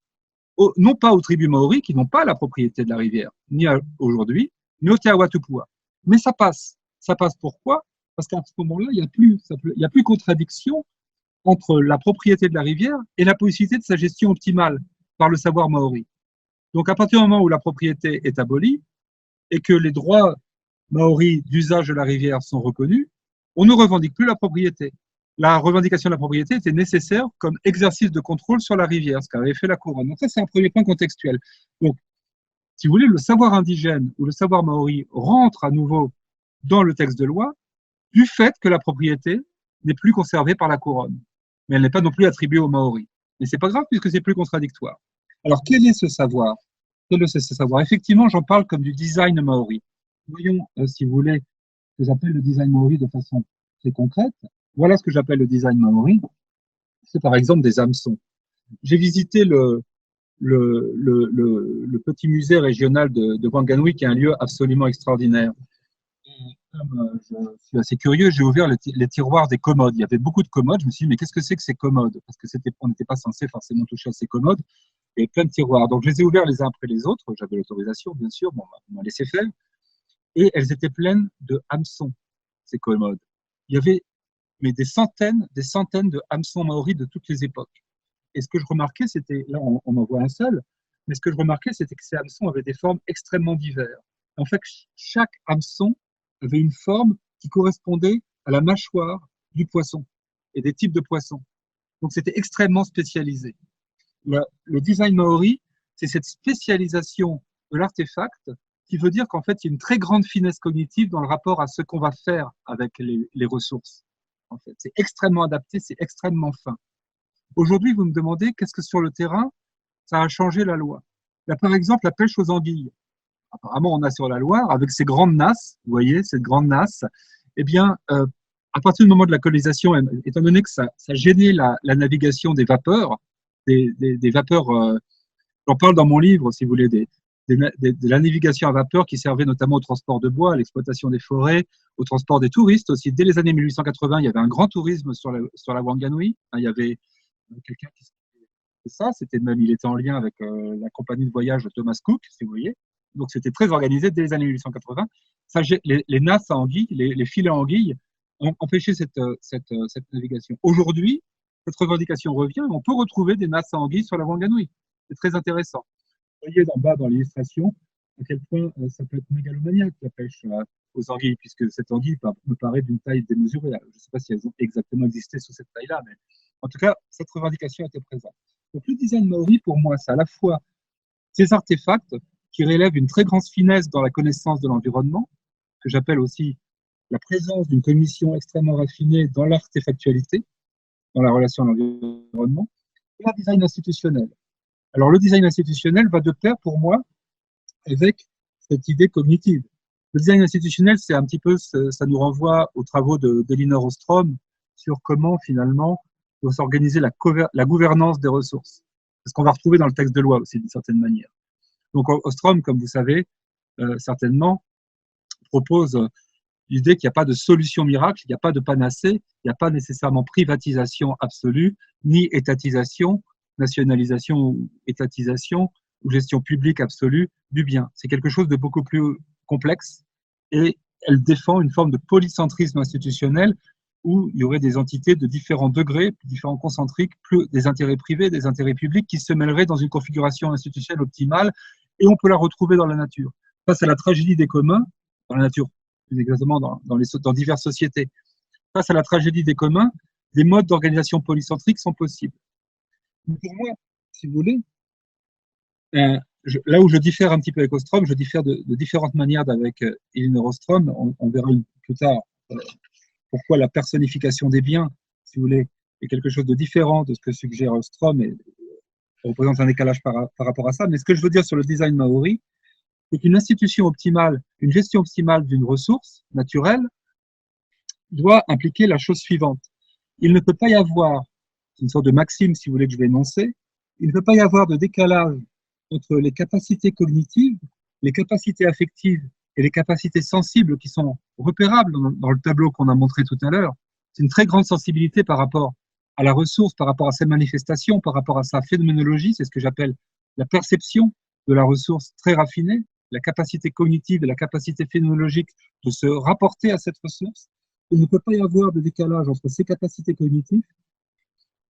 non pas aux tribus maoris qui n'ont pas la propriété de la rivière, ni aujourd'hui, mais au Te Awa Tupua. Mais ça passe. Ça passe pourquoi? Parce qu'à ce moment-là, il y a plus contradiction entre la propriété de la rivière et la possibilité de sa gestion optimale par le savoir maori. Donc, à partir du moment où la propriété est abolie et que les droits maoris d'usage de la rivière sont reconnus, on ne revendique plus la propriété. La revendication de la propriété était nécessaire comme exercice de contrôle sur la rivière, ce qu'avait fait la couronne. Donc ça, c'est un premier point contextuel. Donc, si vous voulez, le savoir indigène ou le savoir maori rentre à nouveau dans le texte de loi du fait que la propriété n'est plus conservée par la couronne. Mais elle n'est pas non plus attribuée aux maoris. Mais c'est pas grave puisque c'est plus contradictoire. Alors, quel est ce savoir? Quel est ce savoir? Effectivement, j'en parle comme du design maori. Voyons, si vous voulez, ce que j'appelle le design maori de façon très concrète. Voilà ce que j'appelle le design maori. C'est par exemple des hameçons. J'ai visité le petit musée régional de Wanganui, qui est un lieu absolument extraordinaire. Et comme je suis assez curieux, j'ai ouvert les tiroirs des commodes. Il y avait beaucoup de commodes. Je me suis dit, mais qu'est-ce que c'est que ces commodes? Parce que on n'était pas censé forcément toucher à ces commodes. Et plein de tiroirs. Donc, je les ai ouverts les uns après les autres. J'avais l'autorisation, bien sûr. Bon, on m'a laissé faire. Et elles étaient pleines de hameçons, ces commodes. Il y avait mais des centaines de hameçons maoris de toutes les époques. Et ce que je remarquais, c'était, là on en voit un seul, mais ce que je remarquais, c'était que ces hameçons avaient des formes extrêmement diverses. En fait, chaque hameçon avait une forme qui correspondait à la mâchoire du poisson et des types de poissons. Donc c'était extrêmement spécialisé. Le design maori, c'est cette spécialisation de l'artefact qui veut dire qu'en fait, il y a une très grande finesse cognitive dans le rapport à ce qu'on va faire avec les ressources. En fait, c'est extrêmement adapté, c'est extrêmement fin. Aujourd'hui, vous me demandez qu'est-ce que sur le terrain, ça a changé la loi. Là, par exemple, la pêche aux anguilles. Apparemment, on a sur la Loire, avec ces grandes nasses, vous voyez, cette grande nasse, eh bien, à partir du moment de la colonisation, étant donné que ça gênait la navigation des vapeurs, des vapeurs, j'en parle dans mon livre, si vous voulez, de la navigation à vapeur qui servait notamment au transport de bois, à l'exploitation des forêts, au transport des touristes aussi. Dès les années 1880, il y avait un grand tourisme sur la Wanganui. Il y avait quelqu'un qui fait ça, il était en lien avec la compagnie de voyage de Thomas Cook, si vous voyez. Donc c'était très organisé dès les années 1880. Ça, les nasses à anguilles, les filets à anguilles ont empêché cette navigation. Aujourd'hui, cette revendication revient et on peut retrouver des nasses à anguilles sur la Wanganui. C'est très intéressant. Vous voyez d'en bas dans l'illustration à quel point ça peut être mégalomaniaque la pêche aux anguilles, puisque cette anguille me paraît d'une taille démesurée. Je ne sais pas si elles ont exactement existé sous cette taille-là, mais en tout cas, cette revendication était présente. Donc le design maori, pour moi, c'est à la fois ces artefacts qui relèvent une très grande finesse dans la connaissance de l'environnement, que j'appelle aussi la présence d'une commission extrêmement raffinée dans l'artefactualité, dans la relation à l'environnement, et un design institutionnel. Alors, le design institutionnel va de pair, pour moi, avec cette idée cognitive. Le design institutionnel, c'est un petit peu, ça nous renvoie aux travaux d'Elinor Ostrom sur comment, finalement, doit s'organiser la gouvernance des ressources. C'est ce qu'on va retrouver dans le texte de loi aussi, d'une certaine manière. Donc, Ostrom, comme vous savez, certainement, propose l'idée qu'il n'y a pas de solution miracle, il n'y a pas de panacée, il n'y a pas nécessairement privatisation absolue, ni étatisation, nationalisation ou étatisation ou gestion publique absolue du bien. C'est quelque chose de beaucoup plus complexe et elle défend une forme de polycentrisme institutionnel où il y aurait des entités de différents degrés, différents concentriques, plus des intérêts privés, des intérêts publics qui se mêleraient dans une configuration institutionnelle optimale et on peut la retrouver dans la nature. Face à la tragédie des communs, dans la nature, plus exactement dans diverses sociétés, face à la tragédie des communs, des modes d'organisation polycentrique sont possibles. Pour moi, si vous voulez, là où je diffère un petit peu avec Ostrom, je diffère de différentes manières avec Elinor Ostrom. On verra plus tard pourquoi la personnification des biens, si vous voulez, est quelque chose de différent de ce que suggère Ostrom et représente un décalage par rapport à ça. Mais ce que je veux dire sur le design maori, c'est qu'une institution optimale, une gestion optimale d'une ressource naturelle doit impliquer la chose suivante. Il ne peut pas y avoir, c'est une sorte de maxime, si vous voulez, que je vais énoncer, il ne peut pas y avoir de décalage entre les capacités cognitives, les capacités affectives et les capacités sensibles qui sont repérables dans le tableau qu'on a montré tout à l'heure. C'est une très grande sensibilité par rapport à la ressource, par rapport à ses manifestations, par rapport à sa phénoménologie, c'est ce que j'appelle la perception de la ressource très raffinée. la capacité cognitive et la capacité phénoménologique de se rapporter à cette ressource. Il ne peut pas y avoir de décalage entre ces capacités cognitives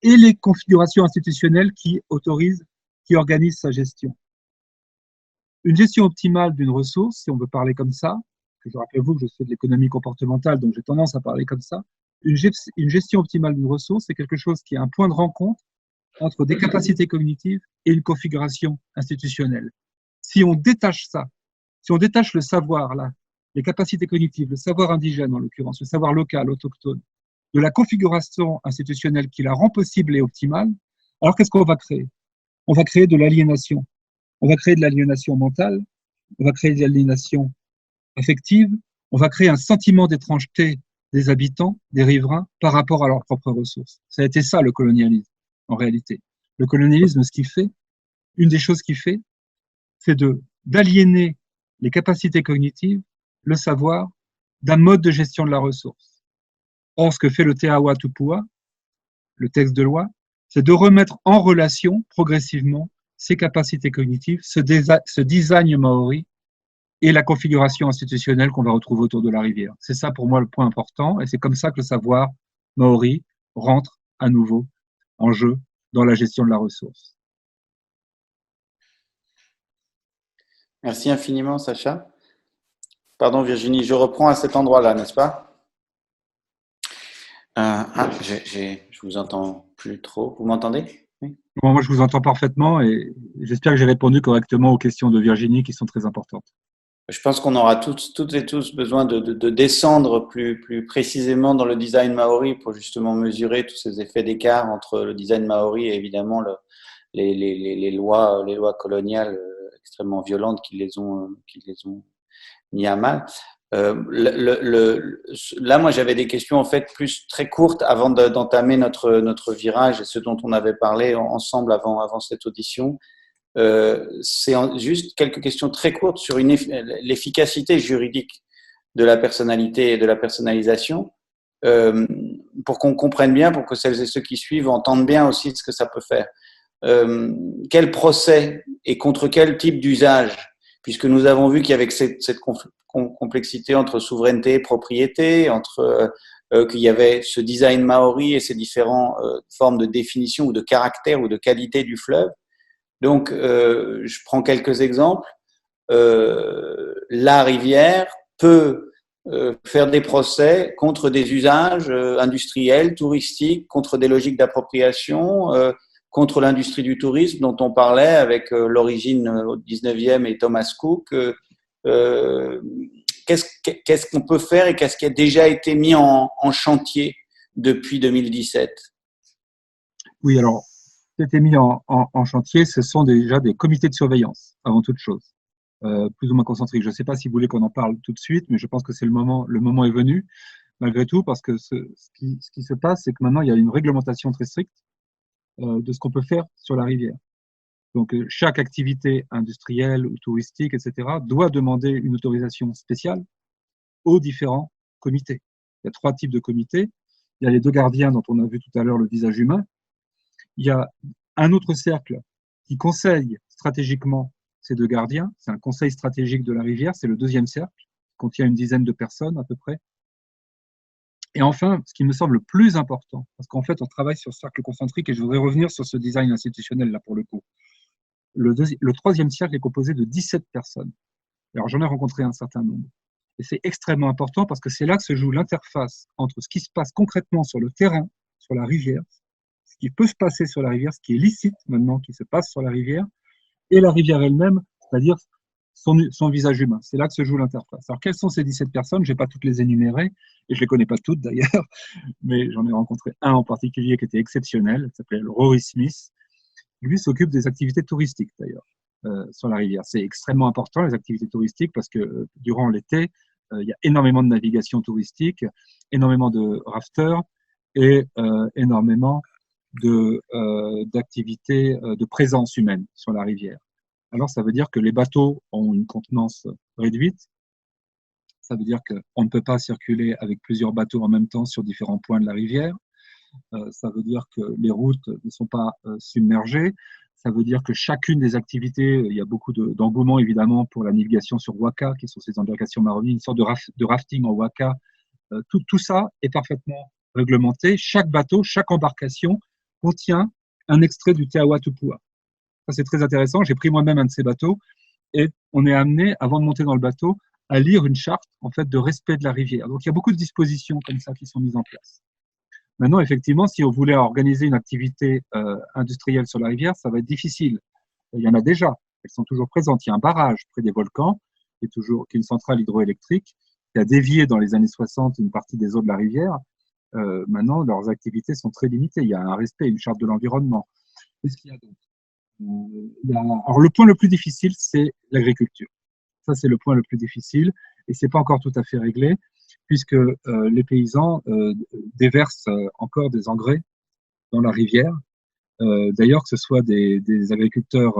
et les configurations institutionnelles qui autorisent, qui organisent sa gestion. Une gestion optimale d'une ressource, si on veut parler comme ça, que je rappelle-vous que je fais de l'économie comportementale, donc j'ai tendance à parler comme ça, une gestion optimale d'une ressource, c'est quelque chose qui est un point de rencontre entre des capacités cognitives et une configuration institutionnelle. Si on détache ça, si on détache le savoir, là, les capacités cognitives, le savoir indigène en l'occurrence, le savoir local, autochtone, de la configuration institutionnelle qui la rend possible et optimale, alors qu'est-ce qu'on va créer? On va créer de l'aliénation. On va créer de l'aliénation mentale, on va créer de l'aliénation affective, on va créer un sentiment d'étrangeté des habitants, des riverains, par rapport à leurs propres ressources. Ça a été ça le colonialisme, en réalité. Le colonialisme, ce qu'il fait, une des choses qu'il fait, c'est d'aliéner les capacités cognitives, le savoir, d'un mode de gestion de la ressource. Or, ce que fait le Te Awa Tupua, le texte de loi, c'est de remettre en relation progressivement ces capacités cognitives, ce design maori et la configuration institutionnelle qu'on va retrouver autour de la rivière. C'est ça pour moi le point important, et c'est comme ça que le savoir maori rentre à nouveau en jeu dans la gestion de la ressource. Merci infiniment, Sacha. Pardon, Virginie, je reprends à cet endroit-là, n'est-ce pas? Je vous entends plus trop. Vous m'entendez? Oui. Bon, moi, je vous entends parfaitement et j'espère que j'ai répondu correctement aux questions de Virginie qui sont très importantes. Je pense qu'on aura toutes et tous besoin de descendre plus précisément dans le design maori pour justement mesurer tous ces effets d'écart entre le design maori et évidemment les lois coloniales extrêmement violentes qui les ont mis à mal. Là, moi, j'avais des questions en fait plus très courtes avant d'entamer notre virage et ce dont on avait parlé ensemble avant cette audition. C'est juste quelques questions très courtes sur l'efficacité juridique de la personnalité et de la personnalisation, pour qu'on comprenne bien, pour que celles et ceux qui suivent entendent bien aussi ce que ça peut faire. Quel procès et contre quel type d'usage, puisque nous avons vu qu'il y avait cette complexité entre souveraineté et propriété, qu'il y avait ce design maori et ces différentes formes de définition ou de caractère ou de qualité du fleuve. Donc, je prends quelques exemples. La rivière peut faire des procès contre des usages industriels, touristiques, contre des logiques d'appropriation, contre l'industrie du tourisme dont on parlait avec l'origine au 19e et Thomas Cook. Qu'est-ce qu'on peut faire et qu'est-ce qui a déjà été mis en chantier depuis 2017? Oui, alors, ce qui a été mis en chantier, ce sont déjà des comités de surveillance, avant toute chose, plus ou moins concentriques. Je ne sais pas si vous voulez qu'on en parle tout de suite, mais je pense que le moment est venu, malgré tout, parce que ce qui se passe, c'est que maintenant, il y a une réglementation très stricte de ce qu'on peut faire sur la rivière. Donc, chaque activité industrielle ou touristique, etc., doit demander une autorisation spéciale aux différents comités. Il y a 3 types de comités. Il y a les 2 gardiens dont on a vu tout à l'heure le visage humain. Il y a un autre cercle qui conseille stratégiquement ces 2 gardiens. C'est un conseil stratégique de la rivière. C'est le 2e cercle, qui contient une dizaine de personnes à peu près. Et enfin, ce qui me semble le plus important, parce qu'en fait, on travaille sur ce cercle concentrique et je voudrais revenir sur ce design institutionnel là pour le coup. Le 3e cercle est composé de 17 personnes. Alors, j'en ai rencontré un certain nombre. Et c'est extrêmement important parce que c'est là que se joue l'interface entre ce qui se passe concrètement sur le terrain, sur la rivière, ce qui peut se passer sur la rivière, ce qui est licite maintenant, qui se passe sur la rivière, et la rivière elle-même, c'est-à-dire son visage humain. C'est là que se joue l'interface. Alors, quelles sont ces 17 personnes? Je ne vais pas toutes les énumérer, et je ne les connais pas toutes d'ailleurs, mais j'en ai rencontré un en particulier qui était exceptionnel, qui s'appelait Rory Smith. Lui s'occupe des activités touristiques d'ailleurs sur la rivière. C'est extrêmement important, les activités touristiques, parce que durant l'été, il y a énormément de navigation touristique, énormément de rafters et énormément d'activités de présence humaine sur la rivière. Alors, ça veut dire que les bateaux ont une contenance réduite. Ça veut dire qu'on ne peut pas circuler avec plusieurs bateaux en même temps sur différents points de la rivière. Ça veut dire que les routes ne sont pas submergées. Ça veut dire que chacune des activités, il y a beaucoup d'engouement évidemment pour la navigation sur waka, qui sont ces embarcations marronniers, une sorte de rafting en waka. Tout ça est parfaitement réglementé. Chaque bateau, chaque embarcation contient un extrait du Te Awa Tupua. Ça, c'est très intéressant. J'ai pris moi-même un de ces bateaux et on est amené, avant de monter dans le bateau, à lire une charte en fait de respect de la rivière. Donc, il y a beaucoup de dispositions comme ça qui sont mises en place. Maintenant, effectivement, si on voulait organiser une activité industrielle sur la rivière, ça va être difficile. Il y en a déjà, elles sont toujours présentes. Il y a un barrage près des volcans, qui est une centrale hydroélectrique, qui a dévié dans les années 60 une partie des eaux de la rivière. Maintenant, leurs activités sont très limitées. Il y a un respect, une charte de l'environnement. Qu'est-ce qu'il y a d'autre? Alors, le point le plus difficile, c'est l'agriculture. Ça, c'est le point le plus difficile et c'est pas encore tout à fait réglé puisque les paysans déversent encore des engrais dans la rivière. D'ailleurs, que ce soit des agriculteurs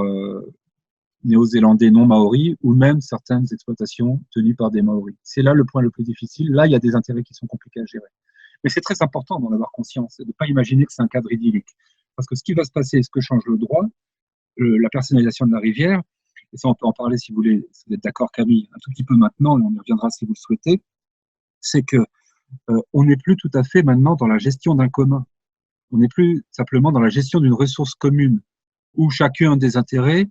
néo-zélandais non maoris ou même certaines exploitations tenues par des maoris. C'est là le point le plus difficile. Là, il y a des intérêts qui sont compliqués à gérer. Mais c'est très important d'en avoir conscience et de ne pas imaginer que c'est un cadre idyllique. Parce que ce qui va se passer, ce que change le droit, la personnalisation de la rivière, et ça on peut en parler si vous voulez, si vous êtes d'accord Camille, un tout petit peu maintenant, et on y reviendra si vous le souhaitez, c'est que on n'est plus tout à fait maintenant dans la gestion d'un commun. On n'est plus simplement dans la gestion d'une ressource commune, où chacun des intérêts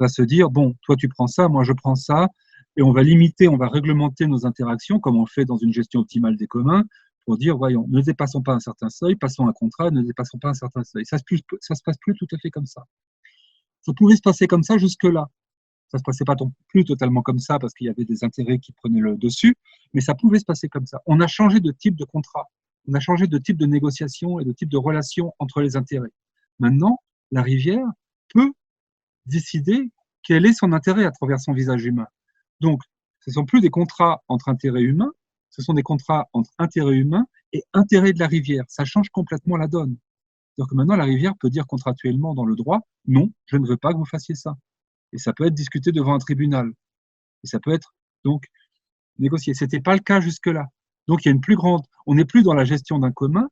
va se dire, bon, toi tu prends ça, moi je prends ça, et on va limiter, on va réglementer nos interactions, comme on le fait dans une gestion optimale des communs, pour dire, voyons, ne dépassons pas un certain seuil, passons un contrat, ne dépassons pas un certain seuil. Ça se passe plus tout à fait comme ça. Ça pouvait se passer comme ça jusque-là. Ça se passait pas plus totalement comme ça parce qu'il y avait des intérêts qui prenaient le dessus, mais ça pouvait se passer comme ça. On a changé de type de contrat, on a changé de type de négociation et de type de relation entre les intérêts. Maintenant, la rivière peut décider quel est son intérêt à travers son visage humain. Donc, ce ne sont plus des contrats entre intérêts humains, ce sont des contrats entre intérêts humains et intérêts de la rivière. Ça change complètement la donne. C'est-à-dire que maintenant, la rivière peut dire contractuellement dans le droit, non, je ne veux pas que vous fassiez ça. Et ça peut être discuté devant un tribunal. Et ça peut être donc négocié. Ce n'était pas le cas jusque-là. Donc il y a une plus grande. On n'est plus dans la gestion d'un commun,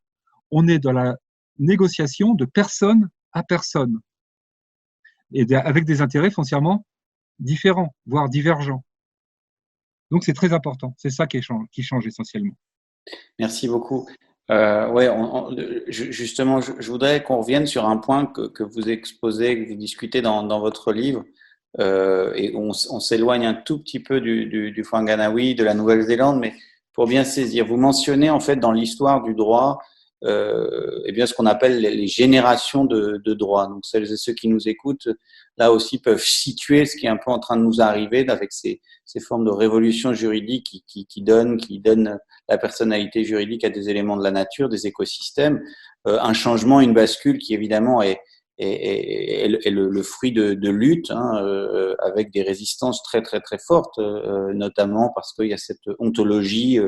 on est dans la négociation de personne à personne. Et avec des intérêts foncièrement différents, voire divergents. Donc c'est très important. C'est ça qui change essentiellement. Merci beaucoup. Ouais, justement, je voudrais qu'on revienne sur un point que vous exposez, que vous discutez dans votre livre. Et on s'éloigne un tout petit peu du Whanganui, de la Nouvelle-Zélande, mais pour bien saisir. Vous mentionnez en fait dans l'histoire du droit eh bien, ce qu'on appelle les générations de droit. Donc celles et ceux qui nous écoutent, là aussi, peuvent situer ce qui est un peu en train de nous arriver avec ces formes de révolution juridique qui donnent la personnalité juridique à des éléments de la nature, des écosystèmes, un changement, une bascule qui évidemment est le fruit de luttes avec des résistances très très très fortes, notamment parce qu'il y a cette ontologie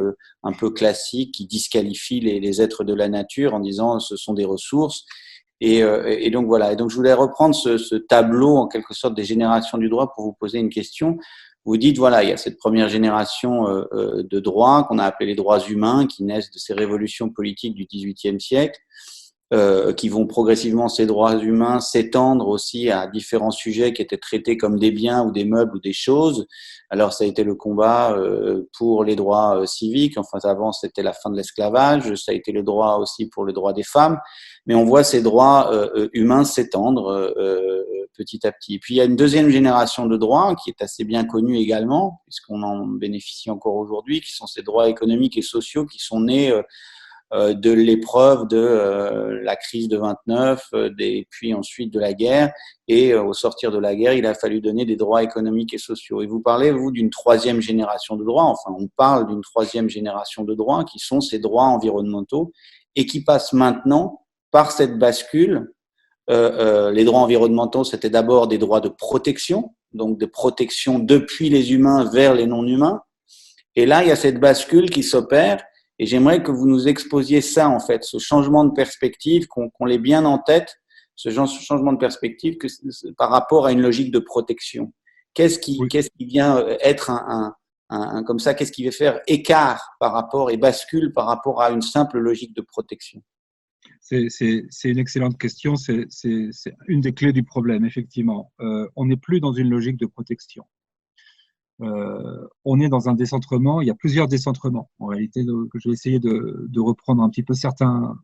un peu classique qui disqualifie les êtres de la nature en disant ce sont des ressources. Et donc voilà. Et donc je voulais reprendre ce tableau en quelque sorte des générations du droit pour vous poser une question. Vous dites voilà, il y a cette première génération de droits qu'on a appelé les droits humains qui naissent de ces révolutions politiques du XVIIIe siècle. Qui vont progressivement, ces droits humains, s'étendre aussi à différents sujets qui étaient traités comme des biens ou des meubles ou des choses. Alors, ça a été le combat pour les droits civiques. Enfin, avant, c'était la fin de l'esclavage. Ça a été le droit aussi pour le droit des femmes. Mais on voit ces droits humains s'étendre petit à petit. Et puis, il y a une deuxième génération de droits qui est assez bien connue également, puisqu'on en bénéficie encore aujourd'hui, qui sont ces droits économiques et sociaux qui sont nés de l'épreuve de la crise de 29, puis ensuite de la guerre. Et au sortir de la guerre, il a fallu donner des droits économiques et sociaux. Et vous parlez, vous, d'une troisième génération de droits. Enfin, on parle d'une troisième génération de droits qui sont ces droits environnementaux et qui passent maintenant par cette bascule. Les droits environnementaux, c'était d'abord des droits de protection, donc de protection depuis les humains vers les non-humains. Et là, il y a cette bascule qui s'opère. Et j'aimerais que vous nous exposiez ça, en fait, ce changement de perspective, qu'on l'ait bien en tête, ce changement de perspective par rapport à une logique de protection. Qu'est-ce qui vient être comme ça, qu'est-ce qui va faire écart par rapport et bascule par rapport à une simple logique de protection? C'est une excellente question. C'est une des clés du problème, effectivement. On n'est plus dans une logique de protection. On est dans un décentrement. Il y a plusieurs décentrements, en réalité. Donc, je vais essayer de reprendre un petit peu certains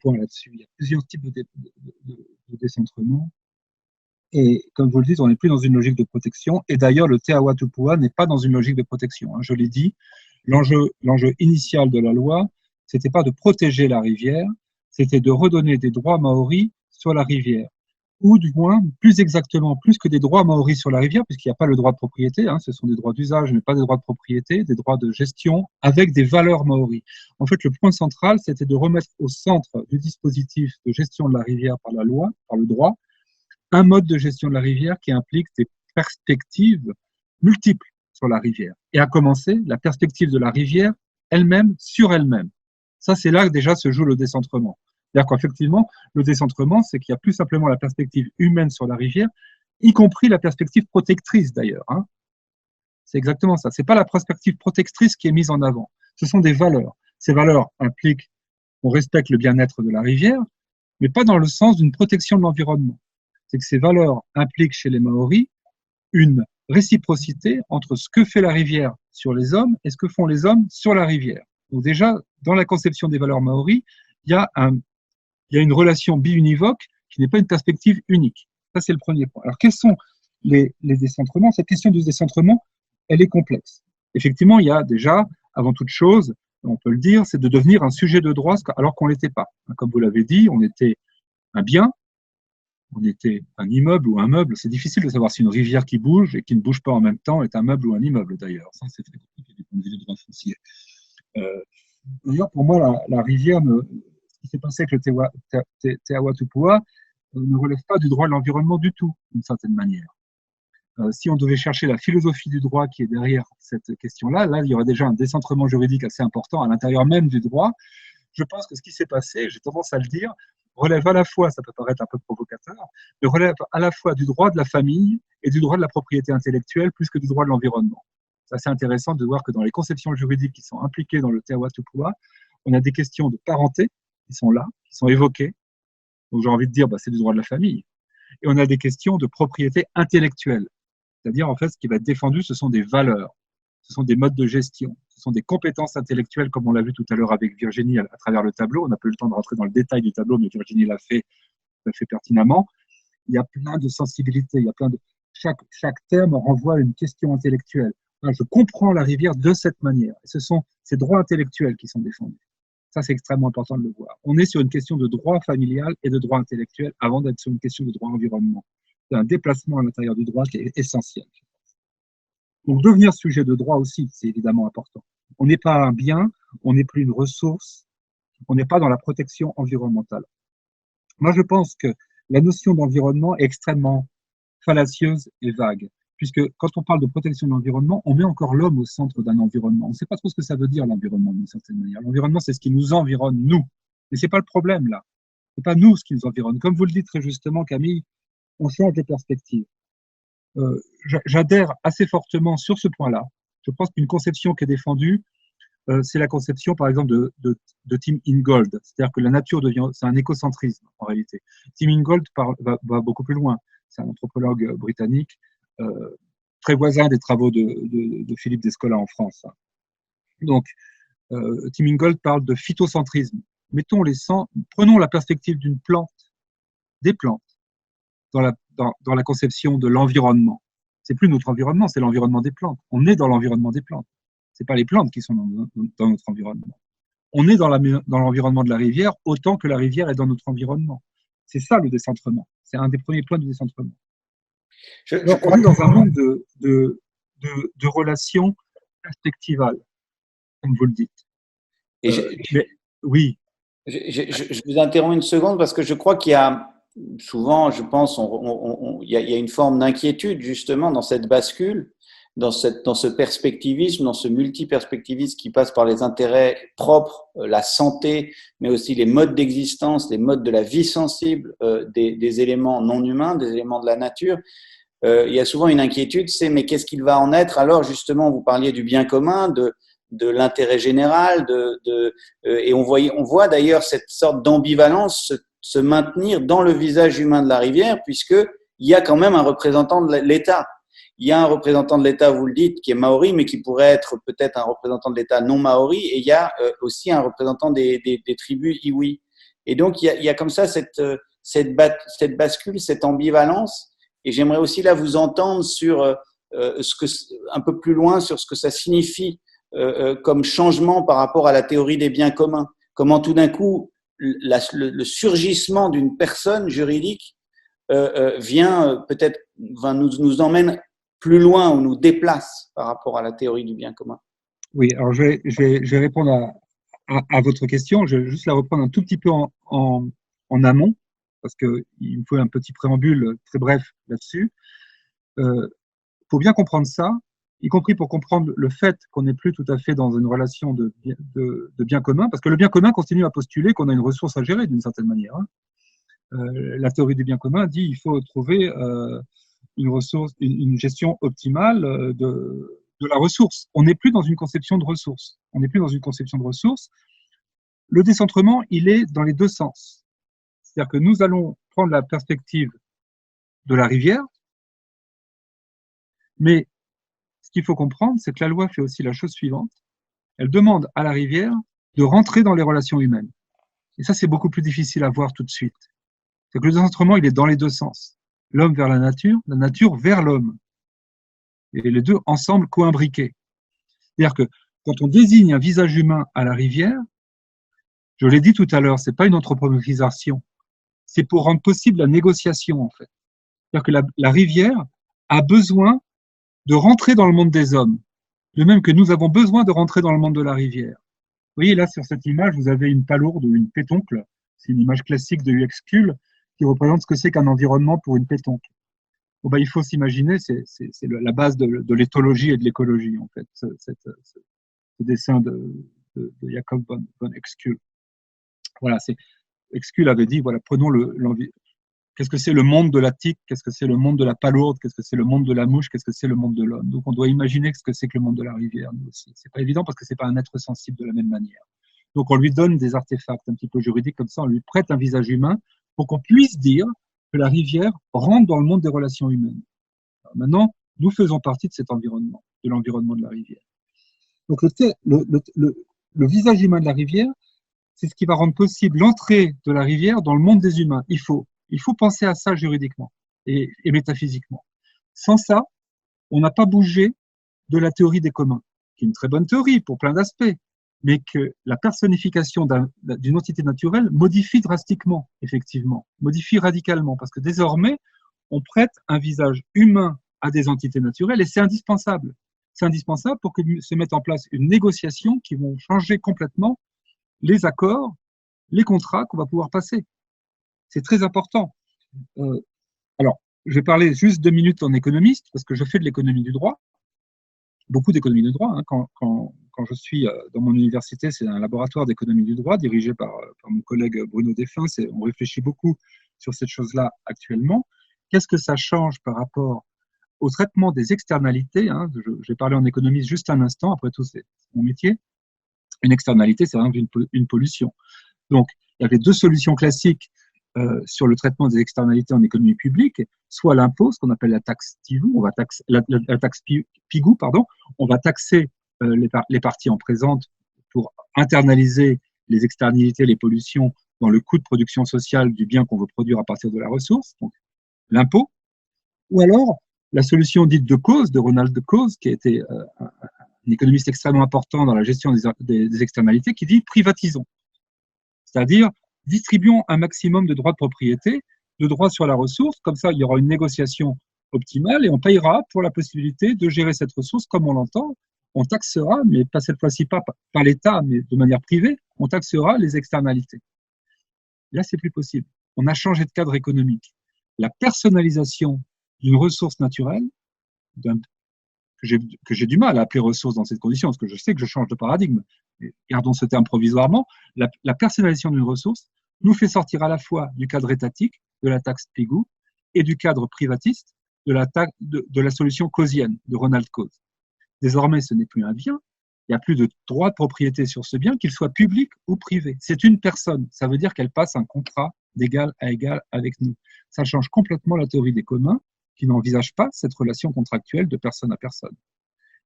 points là-dessus. Il y a plusieurs types de décentrement. Et comme vous le dites, on n'est plus dans une logique de protection. Et d'ailleurs, le Te Awatupua n'est pas dans une logique de protection. Je l'ai dit, l'enjeu initial de la loi, c'était pas de protéger la rivière, c'était de redonner des droits maoris sur la rivière. Ou du moins, plus exactement, plus que des droits maoris sur la rivière, puisqu'il n'y a pas le droit de propriété, ce sont des droits d'usage, mais pas des droits de propriété, des droits de gestion avec des valeurs maoris. En fait, le point central, c'était de remettre au centre du dispositif de gestion de la rivière par la loi, par le droit, un mode de gestion de la rivière qui implique des perspectives multiples sur la rivière. Et à commencer, la perspective de la rivière elle-même sur elle-même. Ça, c'est là que déjà se joue le décentrement. C'est-à-dire qu'effectivement, le décentrement, c'est qu'il n'y a plus simplement la perspective humaine sur la rivière, y compris la perspective protectrice d'ailleurs. C'est exactement ça. C'est pas la perspective protectrice qui est mise en avant. Ce sont des valeurs. Ces valeurs impliquent qu'on respecte le bien-être de la rivière, mais pas dans le sens d'une protection de l'environnement. C'est que ces valeurs impliquent chez les Maoris une réciprocité entre ce que fait la rivière sur les hommes et ce que font les hommes sur la rivière. Donc déjà, dans la conception des valeurs Maoris, il y a une relation biunivoque qui n'est pas une perspective unique. Ça, c'est le premier point. Alors, quels sont les décentrements? Cette question du décentrement, elle est complexe. Effectivement, il y a déjà, avant toute chose, on peut le dire, c'est de devenir un sujet de droit alors qu'on ne l'était pas. Comme vous l'avez dit, on était un bien, on était un immeuble ou un meuble. C'est difficile de savoir si une rivière qui bouge et qui ne bouge pas en même temps est un meuble ou un immeuble, d'ailleurs. Ça, c'est très compliqué du point de vue du droit foncier. D'ailleurs, pour moi, la rivière, ce qui s'est passé avec le Te Awatupua, ne relève pas du droit de l'environnement du tout, d'une certaine manière. Si on devait chercher la philosophie du droit qui est derrière cette question-là, là, il y aurait déjà un décentrement juridique assez important à l'intérieur même du droit. Je pense que ce qui s'est passé, j'ai tendance à le dire, relève à la fois, ça peut paraître un peu provocateur, mais relève à la fois du droit de la famille et du droit de la propriété intellectuelle plus que du droit de l'environnement. C'est assez intéressant de voir que dans les conceptions juridiques qui sont impliquées dans le Te Awatupua, on a des questions de parenté qui sont là, qui sont évoquées. Donc j'ai envie de dire, c'est du droit de la famille. Et on a des questions de propriété intellectuelle. C'est-à-dire, en fait, ce qui va être défendu, ce sont des valeurs, ce sont des modes de gestion, ce sont des compétences intellectuelles, comme on l'a vu tout à l'heure avec Virginie à travers le tableau. On n'a pas eu le temps de rentrer dans le détail du tableau, mais Virginie l'a fait pertinemment. Il y a plein de sensibilités, il y a plein de… Chaque terme renvoie à une question intellectuelle. Je comprends la rivière de cette manière. Et ce sont ces droits intellectuels qui sont défendus. Ça, c'est extrêmement important de le voir. On est sur une question de droit familial et de droit intellectuel avant d'être sur une question de droit environnement. C'est un déplacement à l'intérieur du droit qui est essentiel. Donc, devenir sujet de droit aussi, c'est évidemment important. On n'est pas un bien, on n'est plus une ressource, on n'est pas dans la protection environnementale. Moi, je pense que la notion d'environnement est extrêmement fallacieuse et vague, puisque quand on parle de protection de l'environnement, on met encore l'homme au centre d'un environnement. On ne sait pas trop ce que ça veut dire, l'environnement, d'une certaine manière. L'environnement, c'est ce qui nous environne, nous. Mais ce n'est pas le problème, là. Ce n'est pas nous ce qui nous environne. Comme vous le dites très justement, Camille, on change de perspective. J'adhère assez fortement sur ce point-là. Je pense qu'une conception qui est défendue, c'est la conception, par exemple, de Tim Ingold. C'est-à-dire que la nature devient… C'est un écocentrisme, en réalité. Tim Ingold va beaucoup plus loin. C'est un anthropologue britannique, très voisin des travaux de Philippe Descola en France. Donc, Tim Ingold parle de phytocentrisme. Prenons la perspective d'une plante, des plantes, dans la conception de l'environnement. C'est plus notre environnement, c'est l'environnement des plantes. On est dans l'environnement des plantes. C'est pas les plantes qui sont dans notre environnement. On est dans l'environnement de la rivière autant que la rivière est dans notre environnement. C'est ça le décentrement. C'est un des premiers points du décentrement. Alors, on est dans un monde de relations perspectivales, comme vous le dites. Oui. Je vous interromps une seconde parce que je crois qu'il y a souvent, je pense, il y a une forme d'inquiétude justement dans cette bascule, dans ce perspectivisme, dans ce multiperspectivisme qui passe par les intérêts propres, la santé, mais aussi les modes d'existence, les modes de la vie sensible des éléments non humains, des éléments de la nature. Il y a souvent une inquiétude, mais qu'est-ce qu'il va en être alors justement? Vous parliez du bien commun, de l'intérêt général, et on voit d'ailleurs cette sorte d'ambivalence se maintenir dans le visage humain de la rivière, puisqu'il y a quand même un représentant de l'État. Il y a un représentant de l'État, vous le dites, qui est maori, mais qui pourrait être peut-être un représentant de l'État non maori, et il y a aussi un représentant des tribus iwi. Et donc, il y a comme ça cette bascule, cette ambivalence, et j'aimerais aussi là vous entendre sur un peu plus loin sur ce que ça signifie comme changement par rapport à la théorie des biens communs. Comment tout d'un coup, le surgissement d'une personne juridique vient peut-être nous emmène plus loin ou nous déplace par rapport à la théorie du bien commun. Oui, alors je vais répondre à votre question. Je vais juste la reprendre un tout petit peu en amont, parce qu'il me faut un petit préambule très bref là-dessus. Faut bien comprendre ça, y compris pour comprendre le fait qu'on n'est plus tout à fait dans une relation de bien commun, parce que le bien commun continue à postuler qu'on a une ressource à gérer d'une certaine manière. La théorie du bien commun dit qu'il faut trouver une gestion optimale de la ressource. On n'est plus dans une conception de ressources. On n'est plus dans une conception de ressources. Le décentrement, il est dans les deux sens. C'est-à-dire que nous allons prendre la perspective de la rivière, mais ce qu'il faut comprendre, c'est que la loi fait aussi la chose suivante. Elle demande à la rivière de rentrer dans les relations humaines. Et ça, c'est beaucoup plus difficile à voir tout de suite. C'est que le décentrement, il est dans les deux sens. L'homme vers la nature vers l'homme. Et les deux ensemble co-imbriqués. C'est-à-dire que quand on désigne un visage humain à la rivière, je l'ai dit tout à l'heure, c'est pas une anthropomorphisation. C'est pour rendre possible la négociation, en fait. C'est-à-dire que la rivière a besoin de rentrer dans le monde des hommes, de même que nous avons besoin de rentrer dans le monde de la rivière. Vous voyez, là, sur cette image, vous avez une palourde ou une pétoncle. C'est une image classique de UXCUL qui représente ce que c'est qu'un environnement pour une pétoncle. Bon, il faut s'imaginer, c'est la base de l'éthologie et de l'écologie, en fait, ce dessin de Jacob von Exküll. Voilà, Exküll avait dit, voilà, prenons qu'est-ce que c'est le monde de la tique, qu'est-ce que c'est le monde de la palourde, qu'est-ce que c'est le monde de la mouche, qu'est-ce que c'est le monde de l'homme. Donc on doit imaginer ce que c'est que le monde de la rivière, nous aussi. C'est pas évident parce que c'est pas un être sensible de la même manière. Donc on lui donne des artefacts un petit peu juridiques comme ça, on lui prête un visage humain pour qu'on puisse dire que la rivière rentre dans le monde des relations humaines. Alors maintenant, nous faisons partie de cet environnement, de l'environnement de la rivière. Donc le visage humain de la rivière, c'est ce qui va rendre possible l'entrée de la rivière dans le monde des humains. Il faut penser à ça juridiquement et métaphysiquement. Sans ça, on n'a pas bougé de la théorie des communs, qui est une très bonne théorie pour plein d'aspects, mais que la personnification d'une entité naturelle modifie drastiquement, effectivement, modifie radicalement, parce que désormais, on prête un visage humain à des entités naturelles et c'est indispensable. C'est indispensable pour que se mette en place une négociation qui vont changer complètement les accords, les contrats qu'on va pouvoir passer. C'est très important. Alors, je vais parler juste 2 minutes en économiste, parce que je fais de l'économie du droit, beaucoup d'économie du droit. Hein. Quand je suis dans mon université, c'est un laboratoire d'économie du droit dirigé par mon collègue Bruno Défunt. On réfléchit beaucoup sur cette chose-là actuellement. Qu'est-ce que ça change par rapport au traitement des externalités, hein? J'ai parlé en économiste juste un instant, après tout, c'est mon métier. Une externalité, c'est vraiment une pollution. Donc, il y avait 2 solutions classiques sur le traitement des externalités en économie publique, soit l'impôt, ce qu'on appelle la taxe PIGU, la taxe PIGU, pardon, on va taxer les parties en présente pour internaliser les externalités, les pollutions dans le coût de production sociale du bien qu'on veut produire à partir de la ressource, donc l'impôt, ou alors la solution dite de Coase, de Ronald Coase, qui a été un économiste extrêmement important dans la gestion des externalités, qui dit privatisons, c'est-à-dire distribuons un maximum de droits de propriété, de droits sur la ressource, comme ça il y aura une négociation optimale et on payera pour la possibilité de gérer cette ressource comme on l'entend. On taxera, mais pas cette fois-ci pas par l'État, mais de manière privée, on taxera les externalités. Là, c'est plus possible. On a changé de cadre économique. La personnalisation d'une ressource naturelle, que j'ai du mal à appeler ressource dans cette condition, parce que je sais que je change de paradigme, mais gardons ce terme provisoirement, la personnalisation d'une ressource nous fait sortir à la fois du cadre étatique, de la taxe PIGU, et du cadre privatiste, de la solution causienne de Ronald Coase. Désormais, ce n'est plus un bien, Il n'y a plus de droit de propriété sur ce bien, qu'il soit public ou privé. C'est une personne. Ça veut dire qu'elle passe un contrat d'égal à égal avec nous. Ça change complètement la théorie des communs, qui n'envisage pas cette relation contractuelle de personne à personne.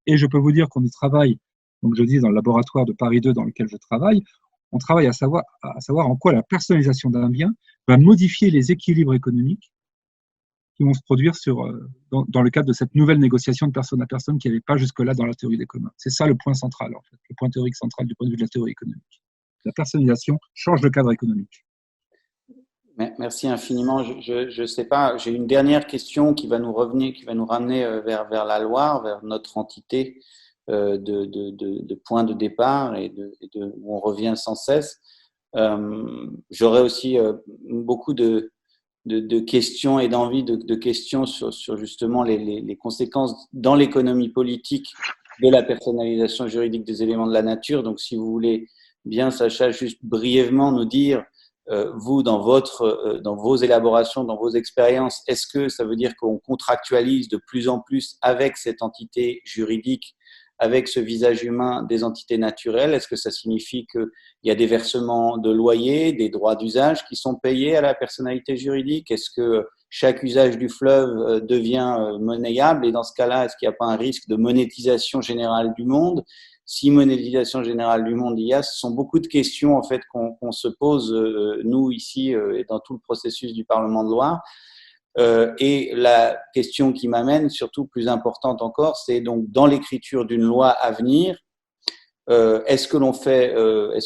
Et je peux vous dire qu'on y travaille, donc je dis dans le laboratoire de Paris 2 dans lequel je travaille, on travaille à savoir en quoi la personnalisation d'un bien va modifier les équilibres économiques qui vont se produire dans le cadre de cette nouvelle négociation de personne à personne qui n'y avait pas jusque-là dans la théorie des communs. C'est ça le point central, en fait, le point théorique central du point de vue de la théorie économique. La personnalisation change le cadre économique. Merci infiniment. Je sais pas, j'ai une dernière question qui va nous ramener vers la Loire, vers notre entité de point de départ et où on revient sans cesse. J'aurais aussi beaucoup de questions et d'envie de questions sur justement les conséquences dans l'économie politique de la personnalisation juridique des éléments de la nature. Donc, si vous voulez bien, Sacha, juste brièvement nous dire, vous, dans vos élaborations, dans vos expériences, est-ce que ça veut dire qu'on contractualise de plus en plus avec cette entité juridique, avec ce visage humain des entités naturelles? Est-ce que ça signifie qu'il y a des versements de loyers, des droits d'usage qui sont payés à la personnalité juridique? Est-ce que chaque usage du fleuve devient monnayable? Et dans ce cas-là, est-ce qu'il n'y a pas un risque de monétisation générale du monde? Si monétisation générale du monde il y a, ce sont beaucoup de questions en fait qu'on se pose, nous ici et dans tout le processus du Parlement de Loire. Et la question qui m'amène, surtout plus importante encore, c'est donc dans l'écriture d'une loi à venir, est-ce